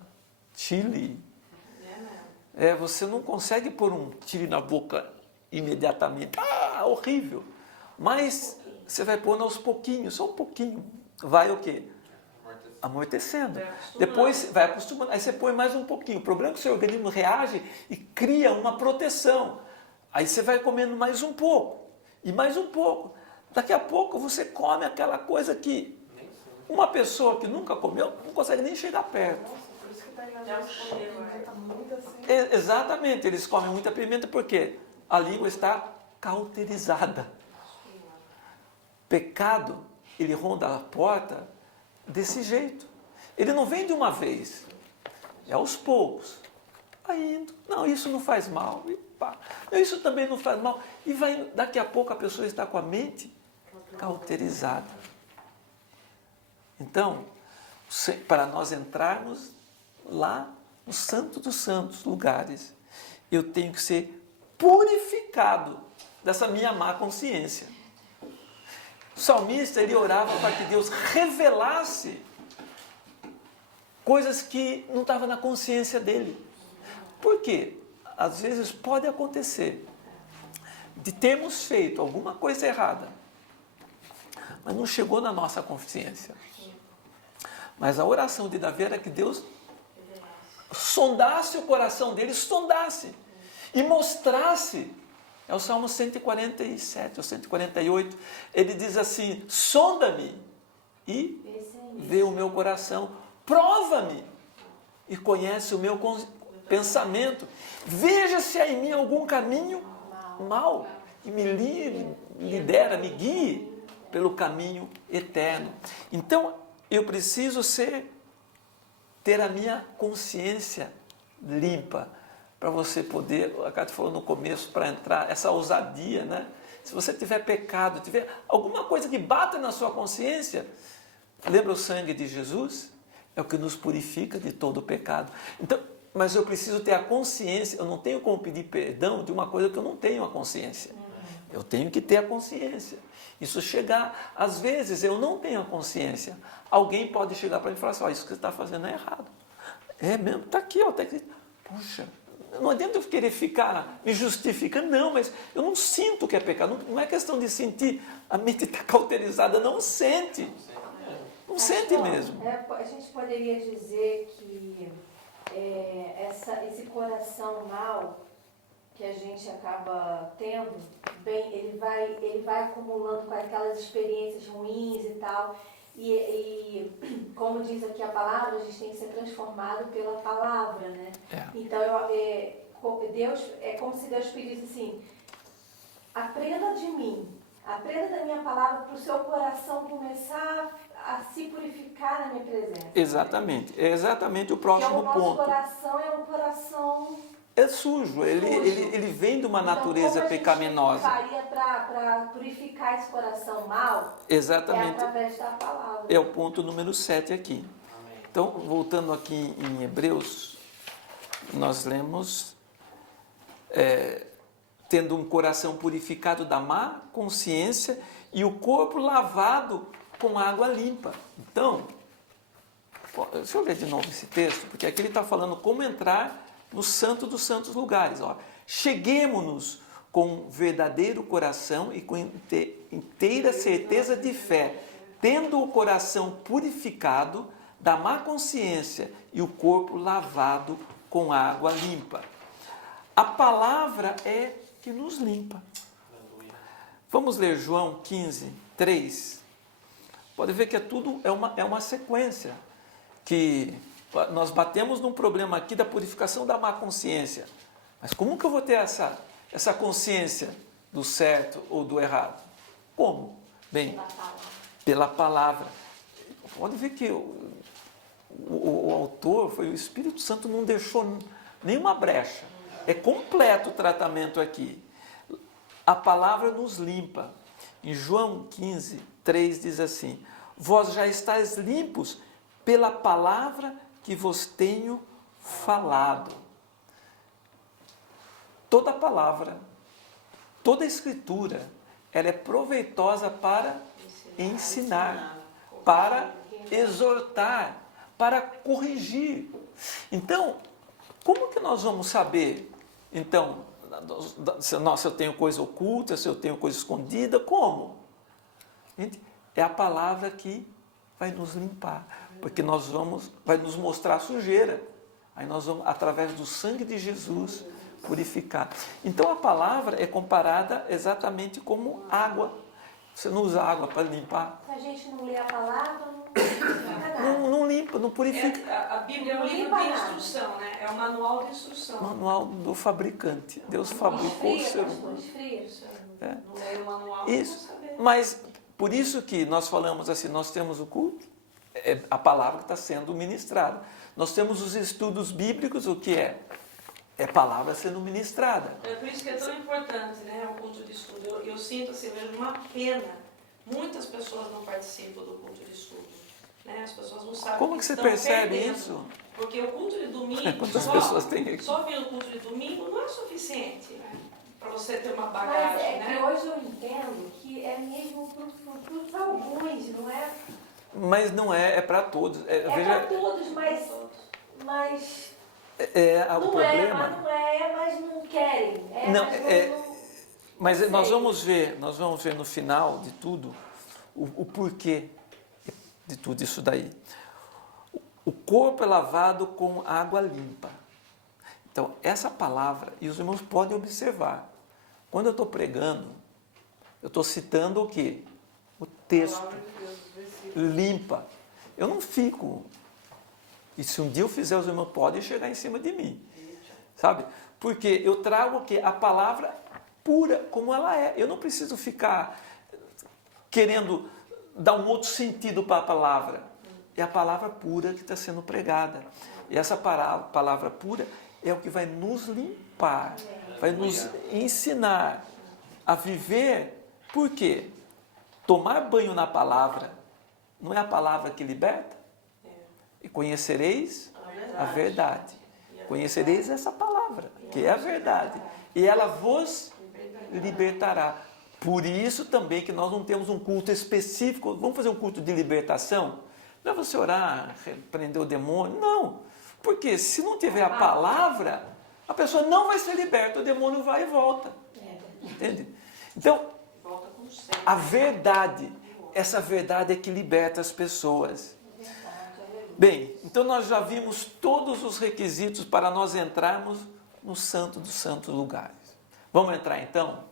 chili. Você não consegue pôr um chili na boca imediatamente. Horrível. Mas você vai pôr aos pouquinhos, só um pouquinho. Vai o quê? Amortecendo. Depois vai acostumando. Aí você põe mais um pouquinho. O problema é que o seu organismo reage e cria uma proteção. Aí você vai comendo mais um pouco. E mais um pouco. Daqui a pouco você come aquela coisa que uma pessoa que nunca comeu não consegue nem chegar perto. Por isso que tá Já escolheu, tá muito assim. Exatamente, eles comem muita pimenta porque a língua está cauterizada. Pecado, ele ronda a porta desse jeito. Ele não vem de uma vez, é aos poucos. Vai indo, não, isso não faz mal, e pá, isso também não faz mal. E vai, daqui a pouco a pessoa está com a mente cauterizada. Então, para nós entrarmos lá no Santo dos Santos lugares, eu tenho que ser purificado dessa minha má consciência. O salmista, ele orava para que Deus revelasse coisas que não estavam na consciência dele. Por quê? Às vezes pode acontecer de termos feito alguma coisa errada, mas não chegou na nossa consciência. Mas a oração de Davi era que Deus sondasse o coração dele, sondasse e mostrasse. É o Salmo 147 ou 148. Ele diz assim: sonda-me e vê o meu coração, prova-me e conhece o meu pensamento, veja se há em mim algum caminho mau e me lidera, me guie pelo caminho eterno. Então eu preciso ter a minha consciência limpa, para você poder, a Cátia falou no começo, para entrar, essa ousadia, né? Se você tiver pecado, tiver alguma coisa que bata na sua consciência, lembra o sangue de Jesus? É o que nos purifica de todo o pecado. Então, mas eu preciso ter a consciência, eu não tenho como pedir perdão de uma coisa que eu não tenho a consciência. Eu tenho que ter a consciência. Isso chegar, às vezes eu não tenho a consciência. Alguém pode chegar para mim e falar assim: isso que você está fazendo é errado. É mesmo, está aqui, está aqui. Puxa, não adianta eu querer ficar me justificando, não, mas eu não sinto que é pecado. Não é questão de sentir, a mente está cauterizada, não sente. Não sente mesmo. A gente poderia dizer que esse coração mau que a gente acaba tendo, bem, ele vai acumulando com aquelas experiências ruins e tal, e como diz aqui a palavra, a gente tem que ser transformado pela palavra, né? Então, Deus, é como se Deus pedisse assim: aprenda de mim, aprenda da minha palavra, para o seu coração começar a se purificar na minha presença. Exatamente, é exatamente o próximo porque o nosso ponto. coração é um coração É sujo, ele vem de uma natureza então, pecaminosa. Como a gente faria para purificar esse coração mau? Exatamente. É através da palavra. É o ponto número 7 aqui. Então, voltando aqui em Hebreus, nós lemos, tendo um coração purificado da má consciência e o corpo lavado com água limpa. Então, deixa eu ler de novo esse texto, porque aqui ele está falando como entrar no santo dos santos lugares. Cheguemo-nos com verdadeiro coração e com inteira certeza de fé, tendo o coração purificado da má consciência e o corpo lavado com água limpa. A palavra é que nos limpa. Vamos ler João 15, 3. Pode ver que é uma sequência, que nós batemos num problema aqui da purificação da má consciência. Mas como que eu vou ter essa consciência do certo ou do errado? Como? Bem, pela palavra. Pode ver que o autor, foi o Espírito Santo, não deixou nenhuma brecha. É completo o tratamento aqui. A palavra nos limpa. Em João 15, 3 diz assim: vós já estáis limpos pela palavra que vos tenho falado. Toda palavra, toda escritura, ela é proveitosa para ensinar, para exortar, para corrigir. Então, como que nós vamos saber, então, se eu tenho coisa oculta, se eu tenho coisa escondida? Como? Gente, é a palavra que vai nos limpar, porque vai nos mostrar a sujeira. Aí nós vamos, através do sangue de Jesus, purificar. Então a palavra é comparada exatamente como água. Você não usa água para limpar. Se a gente não lê a palavra, não fica nada. Não limpa, não purifica. A Bíblia é um livro de instrução, né? É um manual de instrução. Manual do fabricante. Deus fabricou o ser Esfria, humano. pastor, esfria. É. Não leio o manual, Isso. não vou saber. Mas por isso que nós falamos assim, nós temos o culto, é a palavra que está sendo ministrada. Nós temos os estudos bíblicos, o que é? É palavra sendo ministrada. É por isso que é tão importante, né, o culto de estudo. Eu sinto assim, eu vejo uma pena. Muitas pessoas não participam do culto de estudo. Né? As pessoas não sabem. Como que você estão percebe perdendo. isso? Porque o culto de domingo, Quantas pessoas tem aqui? só vir no culto de domingo não é suficiente, né? Para você ter uma Mas bagagem, é que né? hoje eu entendo que é mesmo para alguns, não é? Mas não é, é para todos. É Veja, para todos, mas o não problema. mas não querem. Não, Não Mas sei. nós vamos ver no final de tudo o porquê de tudo isso daí. O corpo é lavado com água limpa. Então, essa palavra, e os irmãos podem observar, quando eu estou pregando, eu estou citando o quê? O texto. Limpa. Eu não fico. E se um dia eu fizer, os irmãos podem chegar em cima de mim. Sabe? Porque eu trago o quê? A palavra pura, como ela é. Eu não preciso ficar querendo dar um outro sentido para a palavra. É a palavra pura que está sendo pregada. E essa palavra pura é o que vai nos limpar, vai nos ensinar a viver. Por quê? Tomar banho na palavra, não é a palavra que liberta? E conhecereis a verdade. Conhecereis essa palavra, que é a verdade. E ela vos libertará. Por isso também que nós não temos um culto específico. Vamos fazer um culto de libertação? Não é você orar, repreender o demônio. Não. Porque se não tiver a palavra, a pessoa não vai ser liberta. O demônio vai e volta. Entende? Então, a verdade, essa verdade é que liberta as pessoas. Bem, então nós já vimos todos os requisitos para nós entrarmos no Santo dos Santos Lugares. Vamos entrar então?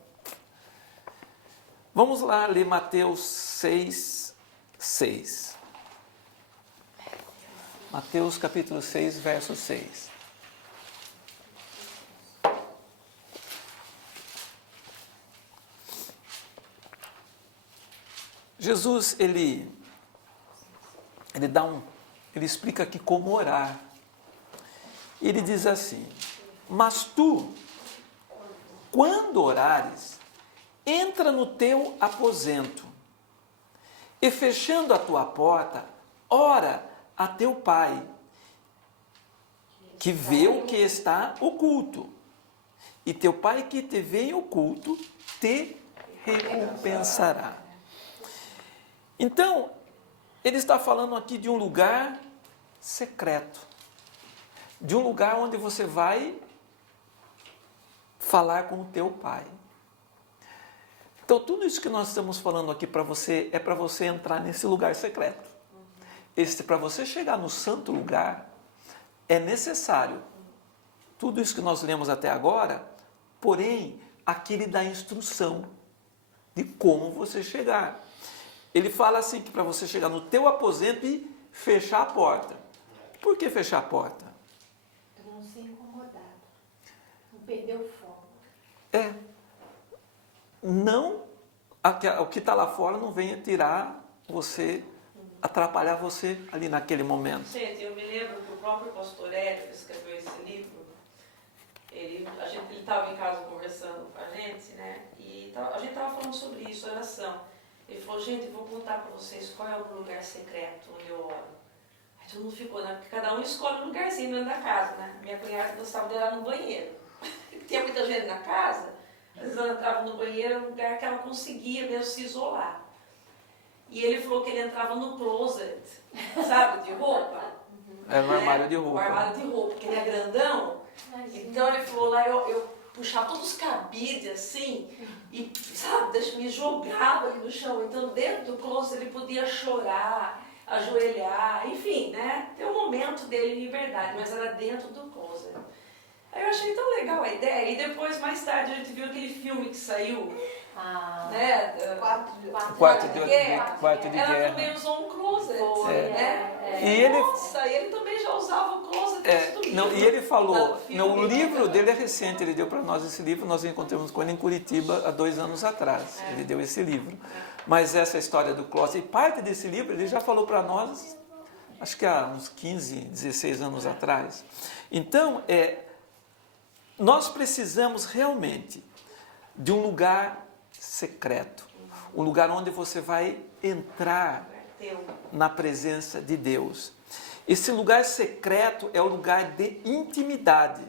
Vamos lá ler Mateus 6, 6. Mateus capítulo 6, verso 6. Jesus, ele explica aqui como orar. Ele diz assim: mas tu, quando orares, entra no teu aposento e, fechando a tua porta, ora a teu pai, que vê o que está oculto. E teu pai que te vê em oculto, te recompensará. Então, ele está falando aqui de um lugar secreto. De um lugar onde você vai falar com o teu pai. Então, tudo isso que nós estamos falando aqui para você, é para você entrar nesse lugar secreto. Para você chegar no santo lugar, é necessário tudo isso que nós lemos até agora, porém, aqui ele dá instrução de como você chegar. Ele fala assim que para você chegar no teu aposento e fechar a porta. Por que fechar a porta? Para não ser incomodado. Não perder o foco. Não, o que está lá fora não venha tirar você, atrapalhar você ali naquele momento. Gente, eu me lembro que o próprio pastor Hélio, que escreveu esse livro, ele estava em casa conversando com a gente, né? E a gente estava falando sobre isso, oração. Ele falou: gente, eu vou contar para vocês qual é o lugar secreto onde eu oro. Aí todo mundo ficou, né? Porque cada um escolhe um lugarzinho dentro da casa, né? Minha cunhada gostava de orar no banheiro. Tinha muita gente na casa, às vezes ela entrava no banheiro, era um lugar que ela conseguia mesmo se isolar. E ele falou que ele entrava no closet, sabe, de roupa. É no armário de roupa. O armário de roupa, porque ele é grandão. Então ele falou lá, eu puxava todos os cabides assim, e, sabe, me jogava ali no chão. Então dentro do closet ele podia chorar, ajoelhar, enfim, né? Ter um momento dele em liberdade, mas era dentro do closet. Aí eu achei tão legal a ideia, e depois, mais tarde, a gente viu aquele filme que saiu, né? Quarto de Ela guerra. também usou um closet, Foi, né? E ele, Nossa, ele também já usava o closet antes do livro. não, e ele Lá falou, do filme, o livro dele é recente, ele deu para nós esse livro, nós encontramos com ele em Curitiba há 2 anos atrás, ele deu esse livro. Mas essa história do closet, e parte desse livro ele já falou para nós, acho que há uns 15, 16 anos atrás. Então, nós precisamos realmente de um lugar secreto, um lugar onde você vai entrar na presença de Deus. Esse lugar secreto é o lugar de intimidade.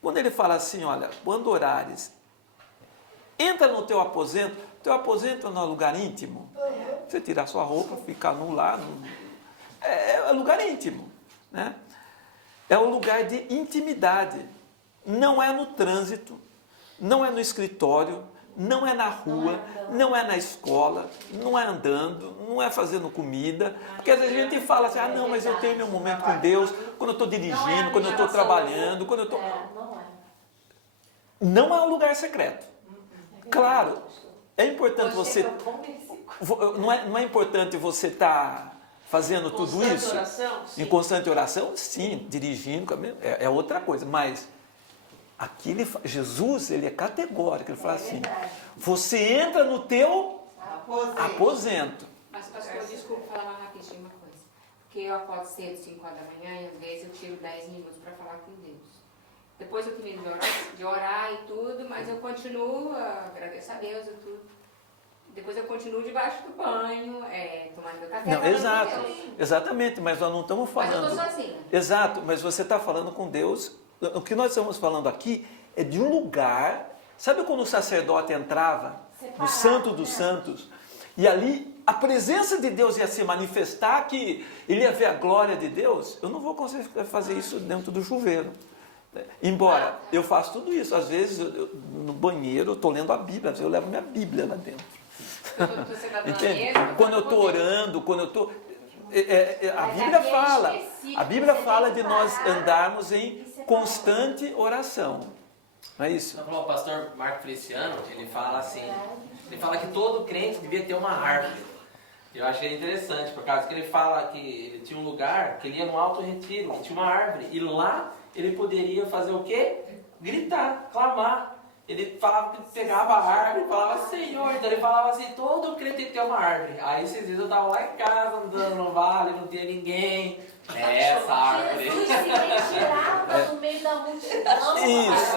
Quando ele fala assim, olha, quando orares, entra no teu aposento não é lugar íntimo. Você tira a sua roupa, fica nu lá, é lugar íntimo, né? É um lugar de intimidade. Não é no trânsito, não é no escritório, não é na rua, não é na escola, não é andando, não é fazendo comida. Porque às vezes a gente fala assim, não, mas eu tenho meu momento com Deus, quando eu estou dirigindo, quando eu estou trabalhando, quando eu estou... Não é um lugar secreto. Claro, é importante você... Não é importante você estar fazendo tudo isso em constante oração? Sim, dirigindo, é outra coisa, mas... Aqui Jesus, ele é categórico, ele fala assim, você entra no teu aposento. Mas, pastor, desculpa falar mais rapidinho uma coisa. Porque eu acordo cedo, 5 horas da manhã, e às vezes eu tiro 10 minutos para falar com Deus. Depois eu termino de orar e tudo, mas eu continuo, agradeço a Deus e tudo. Depois eu continuo debaixo do banho, tomando meu café. Não, exatamente, mas nós não estamos falando... Mas eu estou sozinha. Exato, mas você está falando com Deus... O que nós estamos falando aqui é de um lugar... Sabe quando o sacerdote entrava no Santo dos Santos? E ali a presença de Deus ia se manifestar, que ele ia ver a glória de Deus? Eu não vou conseguir fazer isso dentro do chuveiro. Embora eu faço tudo isso. Às vezes, no banheiro, eu estou lendo a Bíblia. Às vezes eu levo minha Bíblia lá dentro. Entende? Quando eu estou orando, quando eu estou... A Bíblia fala de nós andarmos em constante oração. Não é isso? Então, o pastor Marco Feliciano, ele fala assim, ele fala que todo crente devia ter uma árvore. Eu achei interessante, por causa que ele fala que ele tinha um lugar, que ele ia no alto retiro, que tinha uma árvore, e lá ele poderia fazer o quê? Gritar, clamar. Ele falava que pegava a árvore e falava, Senhor. Então ele falava assim, todo crente tem que ter uma árvore. Aí esses dias eu estava lá em casa, andando no vale, não tinha ninguém. Essa árvore. Jesus se retirava no meio da multidão. Isso.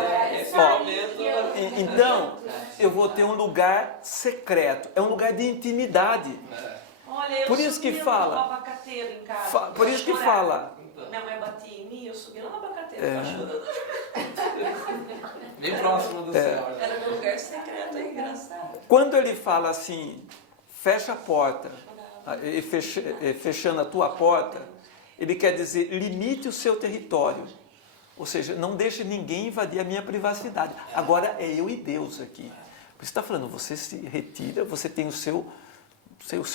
Então, eu vou ter um lugar secreto. É um lugar de intimidade. Olha, eu por isso que fala. Um abacateiro em casa. Por isso que fala. Minha mãe batia em mim, eu subi lá no abacateiro, chorando. Bem próximo do céu. Era meu lugar secreto, é engraçado. Quando ele fala assim, fecha a porta, e fechando a tua porta, ele quer dizer, limite o seu território. Ou seja, não deixe ninguém invadir a minha privacidade. Agora é eu e Deus aqui. Você está falando, você se retira, você tem o seu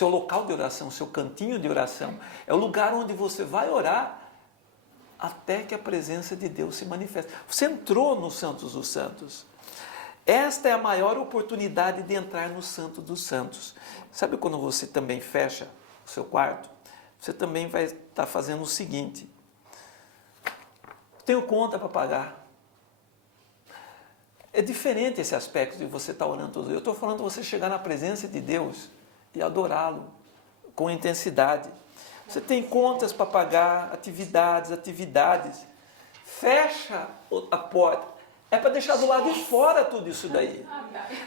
local de oração, o seu cantinho de oração. É o lugar onde você vai orar até que a presença de Deus se manifeste. Você entrou no Santos dos Santos. Esta é a maior oportunidade de entrar no Santo dos Santos. Sabe quando você também fecha o seu quarto? Você também vai estar fazendo o seguinte. Tenho conta para pagar. É diferente esse aspecto de você estar orando todo dia. Eu estou falando de você chegar na presença de Deus e adorá-lo com intensidade. Você tem contas para pagar, atividades. Fecha a porta. É para deixar do lado de fora tudo isso daí.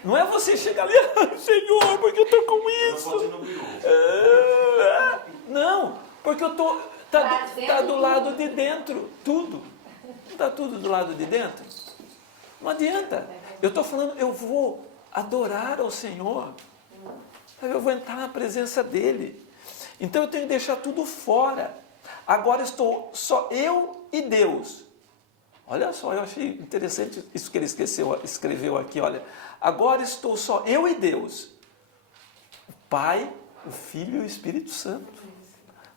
Não é você chegar ali, Senhor, porque eu estou com isso. Não, porque eu estou... Está do lado de dentro, tudo. Está tudo do lado de dentro. Não adianta. Eu estou falando, eu vou adorar ao Senhor. Eu vou entrar na presença dEle. Então eu tenho que deixar tudo fora. Agora estou só eu e Deus. Olha só, eu achei interessante isso que ele escreveu aqui. Olha, agora estou só eu e Deus. O Pai, o Filho e o Espírito Santo.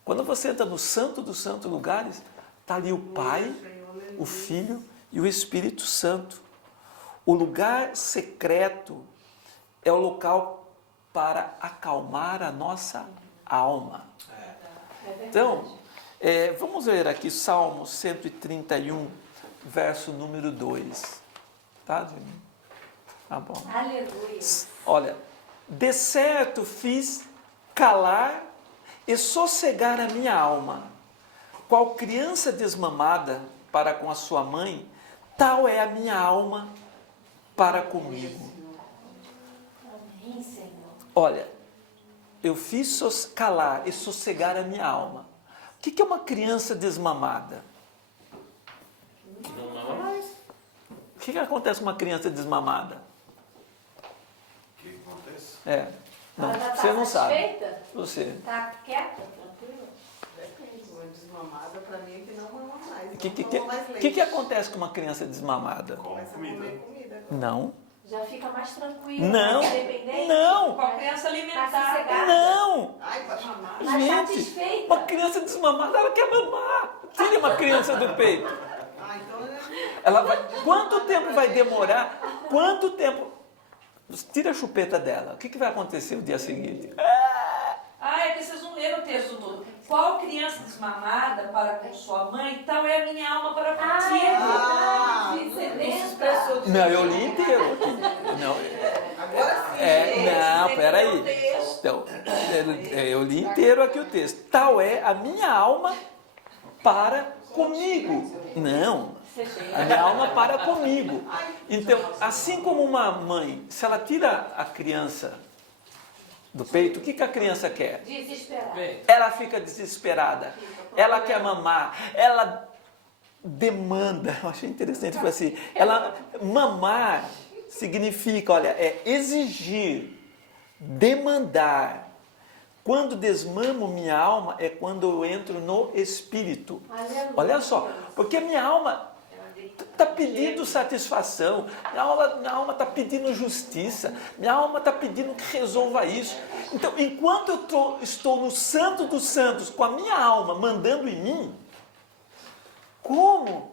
Quando você entra no Santo dos Santos lugares, está ali o Pai, o Filho e o Espírito Santo. O lugar secreto é o local para acalmar a nossa alma. Então, vamos ver aqui Salmo 131, verso número 2. Tá, Jimmy? Tá bom. Aleluia. Olha, de certo fiz calar e sossegar a minha alma. Qual criança desmamada para com a sua mãe, tal é a minha alma para comigo. Amém, Senhor. Olha, eu fiz calar e sossegar a minha alma. O que é uma criança desmamada? Não mama mais. O que acontece com uma criança desmamada? O que acontece? Não, Ela já você não sabe. satisfeita? Você. Tá quieta, tranquila? Depende, uma desmamada pra mim é que não mama mais. O não toma mais leite. que acontece com uma criança desmamada? Com Começa a comida. comer comida. Não. Já fica mais tranquila. Não. mais independente. Não. Com a criança Tá alimentada. sossegada. Não. Ai, pode mamar. Mais Gente, satisfeita. uma criança desmamada, ela quer mamar. Tire uma criança do peito. Ah, então Ela vai, quanto tempo vai demorar? Quanto tempo? Tira a chupeta dela. O que vai acontecer no dia seguinte? Ah, é que vocês não leram o texto todo. Qual criança desmamada para com sua mãe, tal é a minha alma para contigo. Ah, Isso é não se dentro. expressou de Não, eu li inteiro. Não, Agora sim. não, esse peraí. é o texto. Então, eu li inteiro aqui o texto. Tal é a minha alma para comigo. Não, a minha alma para comigo. Então, assim como uma mãe, se ela tira a criança do peito, o que a criança quer? Desesperada. Bem, Ela fica desesperada, ela quer mamar, ela demanda. Eu achei interessante, tipo assim, ela mamar significa, olha, é exigir, demandar. Quando desmamo minha alma é quando eu entro no espírito. Aleluia. Olha só, porque a minha alma está pedindo satisfação, minha alma está pedindo justiça, minha alma está pedindo que resolva isso. Então, enquanto eu estou no Santo dos Santos, com a minha alma mandando em mim, como?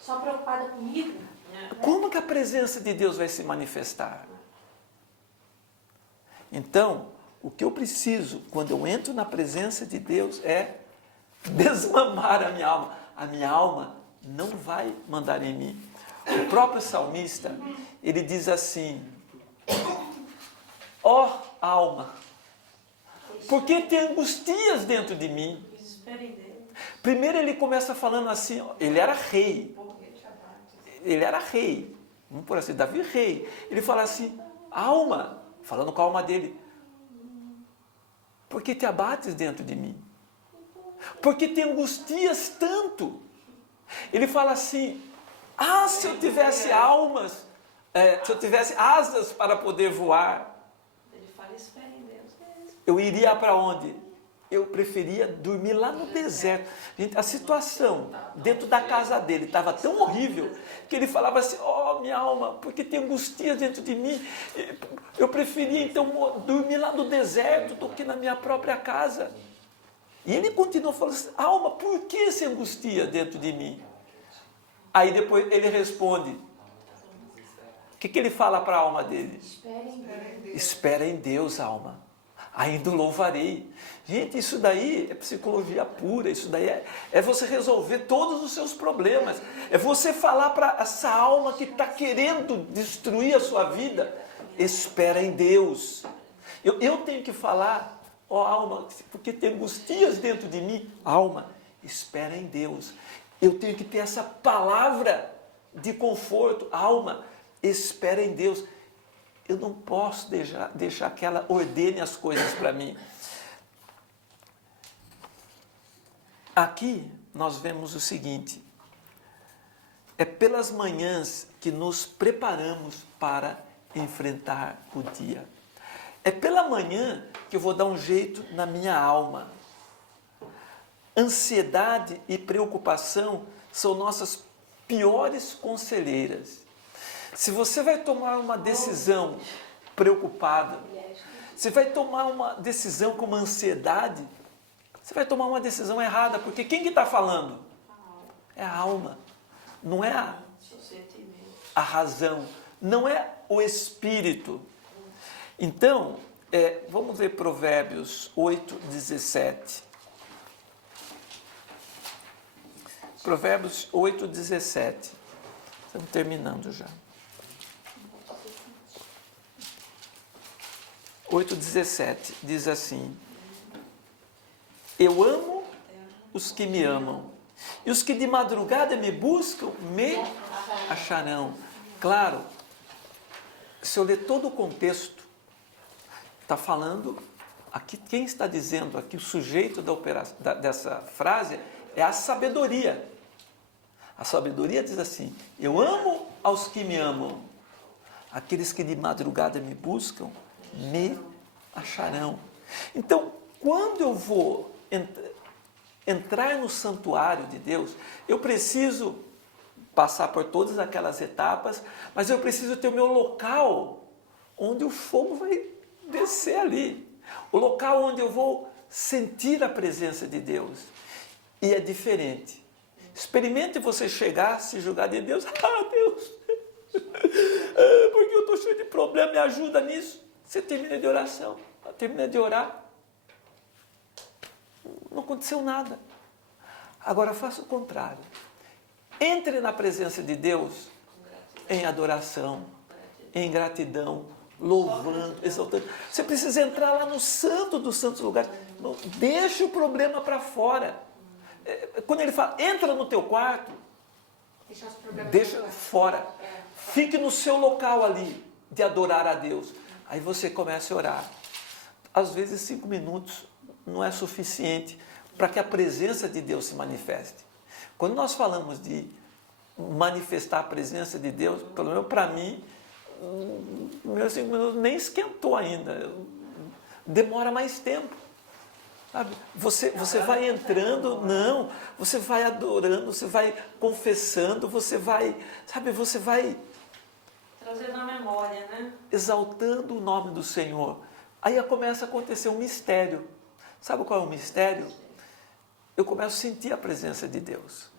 Só preocupada comigo? Como que a presença de Deus vai se manifestar? Então, o que eu preciso, quando eu entro na presença de Deus, é desmamar a minha alma. A minha alma não vai mandar em mim. O próprio salmista, ele diz assim: ó alma, por que te angustias dentro de mim? Espere em Deus. Primeiro ele começa falando assim, ó, ele era rei. Ele era rei. Vamos por assim, Davi rei. Ele fala assim, alma, falando com a alma dele, por que te abates dentro de mim? Por que te angustias tanto? Ele fala assim, se eu tivesse se eu tivesse asas para poder voar, Ele fala, espere em Deus. eu iria para onde? Eu preferia dormir lá no deserto. Gente, a situação dentro da casa dele estava tão horrível que ele falava assim, minha alma, porque tem angustia dentro de mim. Eu preferia então dormir lá no deserto do que na minha própria casa. E ele continuou falando assim, alma, por que se angustia dentro de mim? Aí depois ele responde, o que ele fala para a alma dele? Espere em Deus. Espera em Deus, alma. Ainda o louvarei. Gente, isso daí é psicologia pura. Isso daí é você resolver todos os seus problemas. É você falar para essa alma que está querendo destruir a sua vida. Espera em Deus. Eu tenho que falar, alma, porque tem angustias dentro de mim. Alma, espera em Deus. Eu tenho que ter essa palavra de conforto. Alma, espera em Deus. Eu não posso deixar que ela ordene as coisas para mim. Aqui nós vemos o seguinte: é pelas manhãs que nos preparamos para enfrentar o dia. É pela manhã que eu vou dar um jeito na minha alma. Ansiedade e preocupação são nossas piores conselheiras. Se você vai tomar uma decisão preocupada, se vai tomar uma decisão com uma ansiedade, você vai tomar uma decisão errada, porque quem que está falando? É a alma. não é Seu sentimento. a razão, não é o espírito. Então, vamos ler Provérbios 8, 17. Provérbios 8, 17. Estamos terminando já. 8, 17 diz assim: eu amo os que me amam, e os que de madrugada me buscam, me acharão. Claro, se eu ler todo o contexto, está falando, aqui quem está dizendo aqui, o sujeito dessa frase é a sabedoria. A sabedoria diz assim: eu amo aos que me amam, aqueles que de madrugada me buscam, me acharão. Então, quando eu vou entrar no santuário de Deus, eu preciso passar por todas aquelas etapas, mas eu preciso ter o meu local onde o fogo vai descer ali. O local onde eu vou sentir a presença de Deus. E é diferente. Experimente você chegar, se julgar de Deus. Ah, Deus, porque eu estou cheio de problema, me ajuda nisso. Você termina de oração, termina de orar. Não aconteceu nada. Agora faça o contrário. Entre na presença de Deus em adoração, em gratidão, louvando, exaltando. Você precisa entrar lá no santo dos santos lugares. Não, deixa o problema para fora. Quando ele fala, entra no teu quarto, deixa fora. Fique no seu local ali de adorar a Deus. Aí você começa a orar. Às vezes 5 minutos não é suficiente para que a presença de Deus se manifeste. Quando nós falamos de manifestar a presença de Deus, pelo menos para mim, meus 5 minutos nem esquentou ainda. Demora mais tempo. Sabe? Você vai entrando, não, você vai adorando, você vai confessando, você vai Trazendo a memória, né? exaltando o nome do Senhor. Aí começa a acontecer um mistério. Sabe qual é o mistério? Eu começo a sentir a presença de Deus.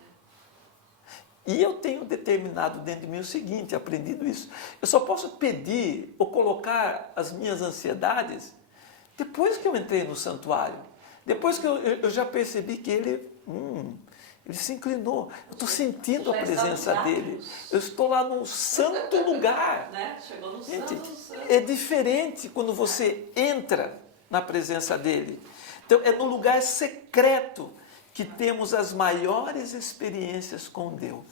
E eu tenho determinado dentro de mim o seguinte, aprendido isso. Eu só posso pedir ou colocar as minhas ansiedades depois que eu entrei no santuário. Depois que eu já percebi que ele se inclinou. Eu estou sentindo a presença dele. Eu estou lá no santo lugar. Né? Chegou no Gente, santo. é diferente quando você entra na presença dele. Então, é no lugar secreto que temos as maiores experiências com Deus.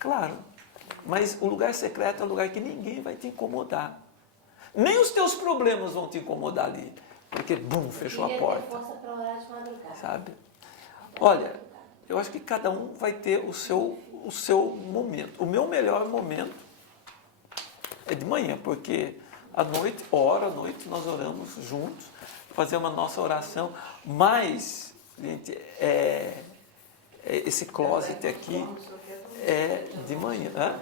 Claro, mas o lugar secreto é o lugar que ninguém vai te incomodar. Nem os teus problemas vão te incomodar ali. Porque, fechou a porta. Força para orar de madrugada. Sabe? Olha, eu acho que cada um vai ter o seu momento. O meu melhor momento é de manhã, porque à noite nós oramos juntos, fazemos a nossa oração, mas, gente, esse closet aqui é de manhã. Hã?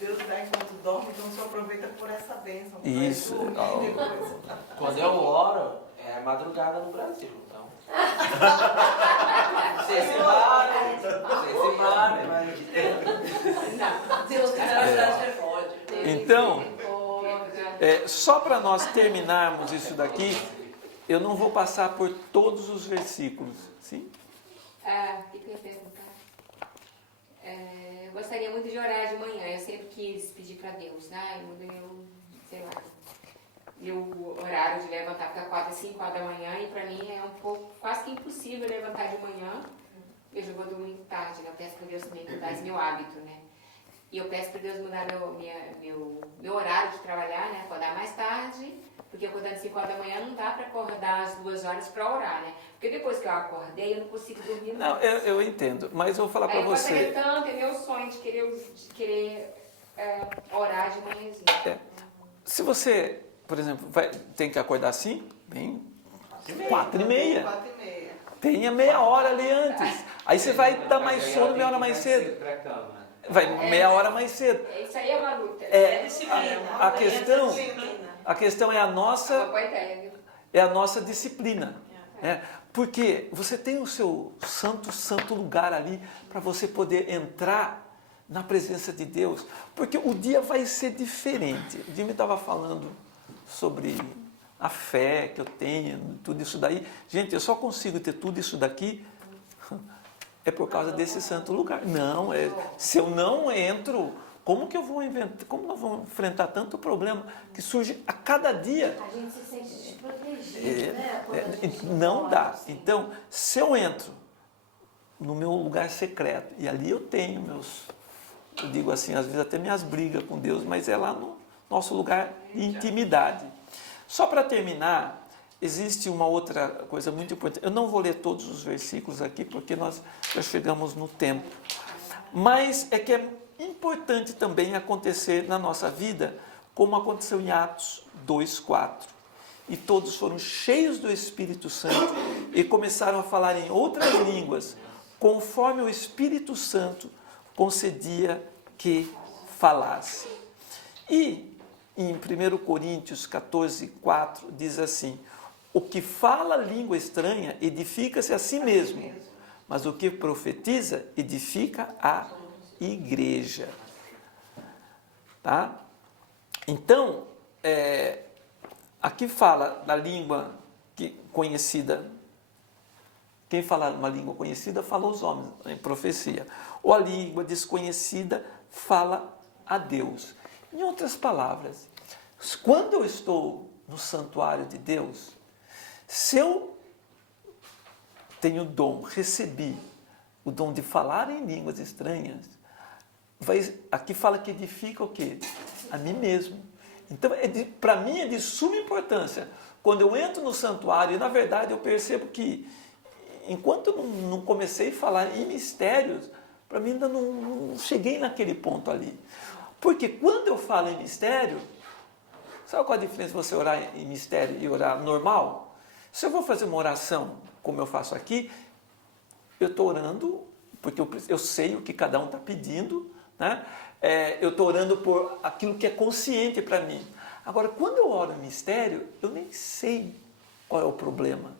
Deus dá enquanto dorme, então você aproveita por essa bênção. Isso. Quando eu oro, é madrugada no Brasil, então. Você se vale, mas... Deus que na verdade é ódio. Então, só para nós terminarmos isso daqui, eu não vou passar por todos os versículos. Sim? O que eu ia perguntar? Eu gostaria muito de orar de manhã. Eu sempre quis pedir para Deus, né? Meu horário de levantar fica 4 às 5 horas da manhã e para mim é um pouco, quase que impossível levantar de manhã. Eu já vou dormir tarde, né? Eu peço para Deus também mudar esse meu hábito, né? E eu peço para Deus mudar meu horário de trabalhar, né? Acordar mais tarde, porque acordando às 5 horas da manhã não dá para acordar às 2 horas para orar, né? Porque depois que eu acordei, eu não consigo dormir mais. Não, eu entendo, mas eu vou falar para você. Entretanto, é meu sonho de querer orar de manhãzinha. Se você, por exemplo, tem que acordar assim, bem 4h30. 4h30. Tenha meia hora ali antes. Aí você vai dar mais sono meia hora mais cedo. Vai meia hora mais cedo. Isso aí é uma luta. A questão é a nossa Boa ideia, viu? é a nossa disciplina. Porque você tem o seu santo lugar ali para você poder entrar na presença de Deus. Porque o dia vai ser diferente. O Jimmy estava falando sobre a fé que eu tenho, tudo isso daí. Gente, eu só consigo ter tudo isso daqui é por causa desse santo lugar. Não, se eu não entro, como que eu vou inventar, como nós vamos enfrentar tanto problema que surge a cada dia? A gente se sente desprotegido, né? Quando a gente Não dá. assim. Então, se eu entro no meu lugar secreto, e ali eu tenho eu digo assim, às vezes até minhas brigas com Deus, mas é lá no nosso lugar de intimidade. Só para terminar, existe uma outra coisa muito importante. Eu não vou ler todos os versículos aqui, porque nós já chegamos no tempo. Mas é que é importante também acontecer na nossa vida, como aconteceu em Atos 2:4. E todos foram cheios do Espírito Santo e começaram a falar em outras línguas, conforme o Espírito Santo concedia que falasse. E em 1 Coríntios 14:4 diz assim: o que fala língua estranha edifica-se a si mesmo, mas o que profetiza edifica a igreja. Tá? Então, aqui fala da língua conhecida. Quem fala uma língua conhecida fala aos homens, em profecia. Ou a língua desconhecida fala a Deus. Em outras palavras, quando eu estou no santuário de Deus, se eu tenho o dom, recebi o dom de falar em línguas estranhas, aqui fala que edifica o quê? A mim mesmo. Então, para mim é de suma importância. Quando eu entro no santuário, e na verdade eu percebo que, enquanto eu não comecei a falar em mistérios, para mim ainda não cheguei naquele ponto ali. Porque quando eu falo em mistério, sabe qual a diferença de você orar em mistério e orar normal? Se eu vou fazer uma oração, como eu faço aqui, eu estou orando, porque eu sei o que cada um está pedindo, né? Eu estou orando por aquilo que é consciente para mim. Agora, quando eu oro em mistério, eu nem sei qual é o problema.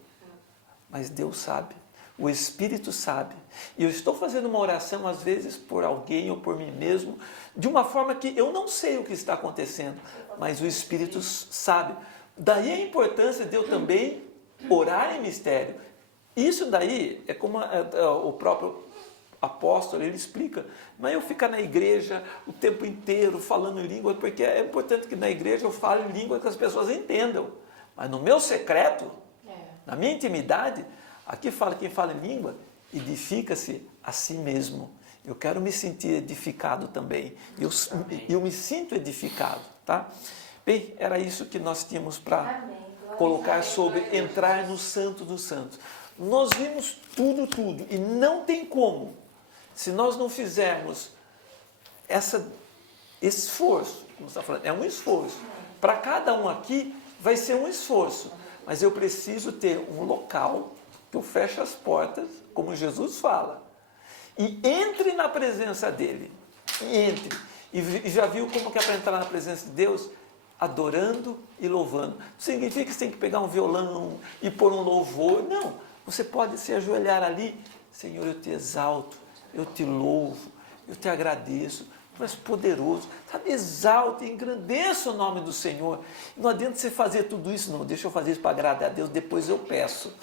Mas Deus sabe, o Espírito sabe. E eu estou fazendo uma oração, às vezes, por alguém ou por mim mesmo, de uma forma que eu não sei o que está acontecendo, mas o Espírito sabe. Daí a importância de eu também orar em mistério. Isso daí é como o próprio apóstolo, ele explica. Mas eu ficar na igreja o tempo inteiro falando em língua, porque é importante que na igreja eu fale em língua que as pessoas entendam. Mas no meu secreto, na minha intimidade, aqui fala quem fala em língua, edifica-se a si mesmo. Eu quero me sentir edificado também. Eu me sinto edificado, tá? Bem, era isso que nós tínhamos para colocar sobre entrar no Santo dos Santos. Nós vimos tudo, e não tem como, se nós não fizermos esse esforço, como você está falando, é um esforço. Para cada um aqui vai ser um esforço, mas eu preciso ter um local que eu feche as portas, como Jesus fala, e entre na presença dele. Entre. E já viu como que é para entrar na presença de Deus? Adorando e louvando. Não significa que você tem que pegar um violão e pôr um louvor. Não. Você pode se ajoelhar ali. Senhor, eu te exalto, eu te louvo, eu te agradeço. Tu és poderoso. Sabe, exalte, engrandeça o nome do Senhor. Não adianta você fazer tudo isso, não. Deixa eu fazer isso para agradar a Deus, depois eu peço.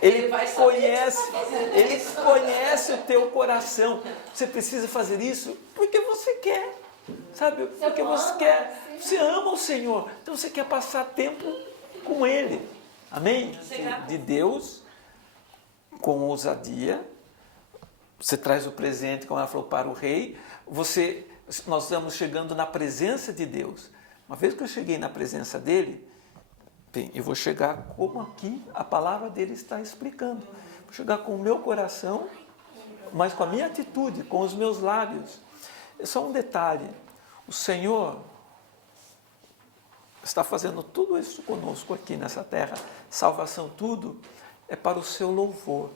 Ele conhece o teu coração. Você precisa fazer isso porque você quer, sabe? Porque você quer, você ama o Senhor, então você quer passar tempo com Ele, amém? De Deus, com ousadia. Você traz o presente, como ela falou, para o rei. Nós estamos chegando na presença de Deus. Uma vez que eu cheguei na presença dele, bem, eu vou chegar como aqui a palavra dele está explicando. Vou chegar com o meu coração, mas com a minha atitude, com os meus lábios. É só um detalhe. O Senhor está fazendo tudo isso conosco aqui nessa terra. Salvação, tudo é para o seu louvor.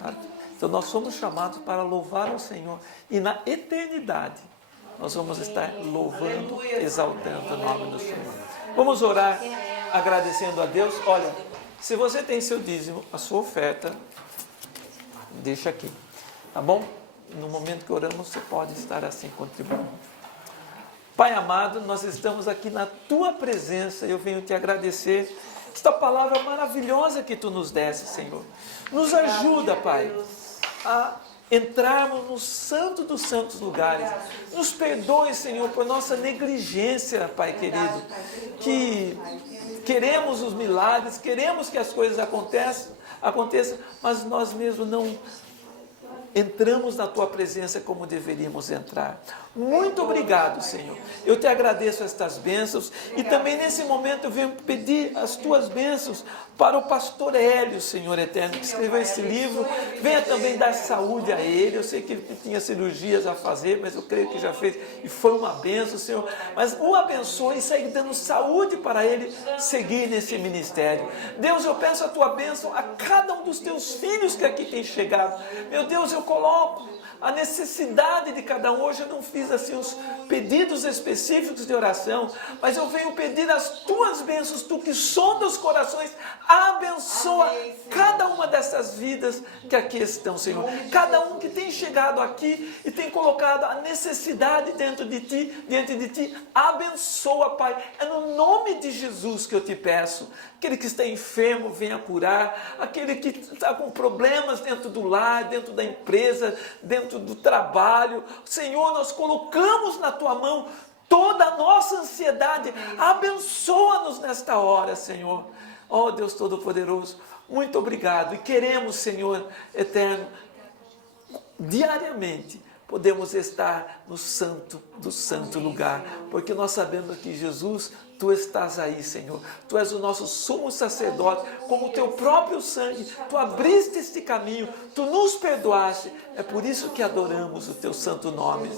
Tá? Então nós somos chamados para louvar ao Senhor. E na eternidade nós vamos estar louvando, exaltando o nome do Senhor. Vamos orar. agradecendo a Deus. Olha, se você tem seu dízimo, a sua oferta, deixa aqui, tá bom? No momento que oramos, você pode estar assim contribuindo. Pai amado, nós estamos aqui na Tua presença, eu venho te agradecer esta palavra maravilhosa que Tu nos deste, Senhor. Nos ajuda, Pai, a entrarmos no santo dos santos lugares. Nos perdoe, Senhor, por nossa negligência, Pai querido, que queremos os milagres, queremos que as coisas aconteçam, mas nós mesmos não entramos na Tua presença como deveríamos entrar. Muito obrigado, Senhor. Eu te agradeço estas bênçãos e também nesse momento eu venho pedir as Tuas bênçãos para o pastor Hélio, Senhor eterno, que escreveu esse livro. Venha também dar saúde a ele. Eu sei que ele tinha cirurgias a fazer, mas eu creio que já fez e foi uma bênção, Senhor. Mas o abençoe e segue dando saúde para ele seguir nesse ministério. Deus, eu peço a Tua bênção a cada um dos Teus filhos que aqui tem chegado. Meu Deus, eu coloco a necessidade de cada um. Hoje eu não fiz assim os pedidos específicos de oração, mas eu venho pedir as Tuas bênçãos, Tu que sonda os corações, abençoa cada uma dessas vidas que aqui estão, Senhor. Cada um que tem chegado aqui e tem colocado a necessidade diante de Ti, abençoa, Pai. É no nome de Jesus que eu te peço. Aquele que está enfermo, venha curar. Aquele que está com problemas dentro do lar, dentro da empresa, dentro do trabalho. Senhor, nós colocamos na Tua mão toda a nossa ansiedade. Abençoa-nos nesta hora, Senhor. Ó Deus Todo-Poderoso, muito obrigado. E queremos, Senhor eterno, diariamente podemos estar no santo do santo lugar, porque nós sabemos que Jesus, Tu estás aí, Senhor. Tu és o nosso sumo sacerdote, com o Teu próprio sangue, Tu abriste este caminho, Tu nos perdoaste. É por isso que adoramos o Teu santo nome.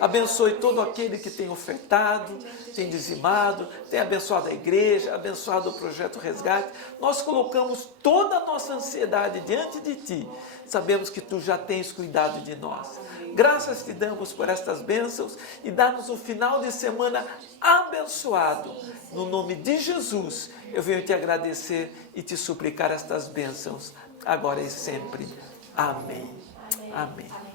Abençoe todo aquele que tem ofertado, tem dizimado, tem abençoado a igreja, abençoado o projeto Resgate. Nós colocamos toda a nossa ansiedade diante de Ti. Sabemos que Tu já tens cuidado de nós. Graças te damos por estas bênçãos e dá-nos um final de semana abençoado. No nome de Jesus, eu venho te agradecer e te suplicar estas bênçãos, agora e sempre. Amém. Amém.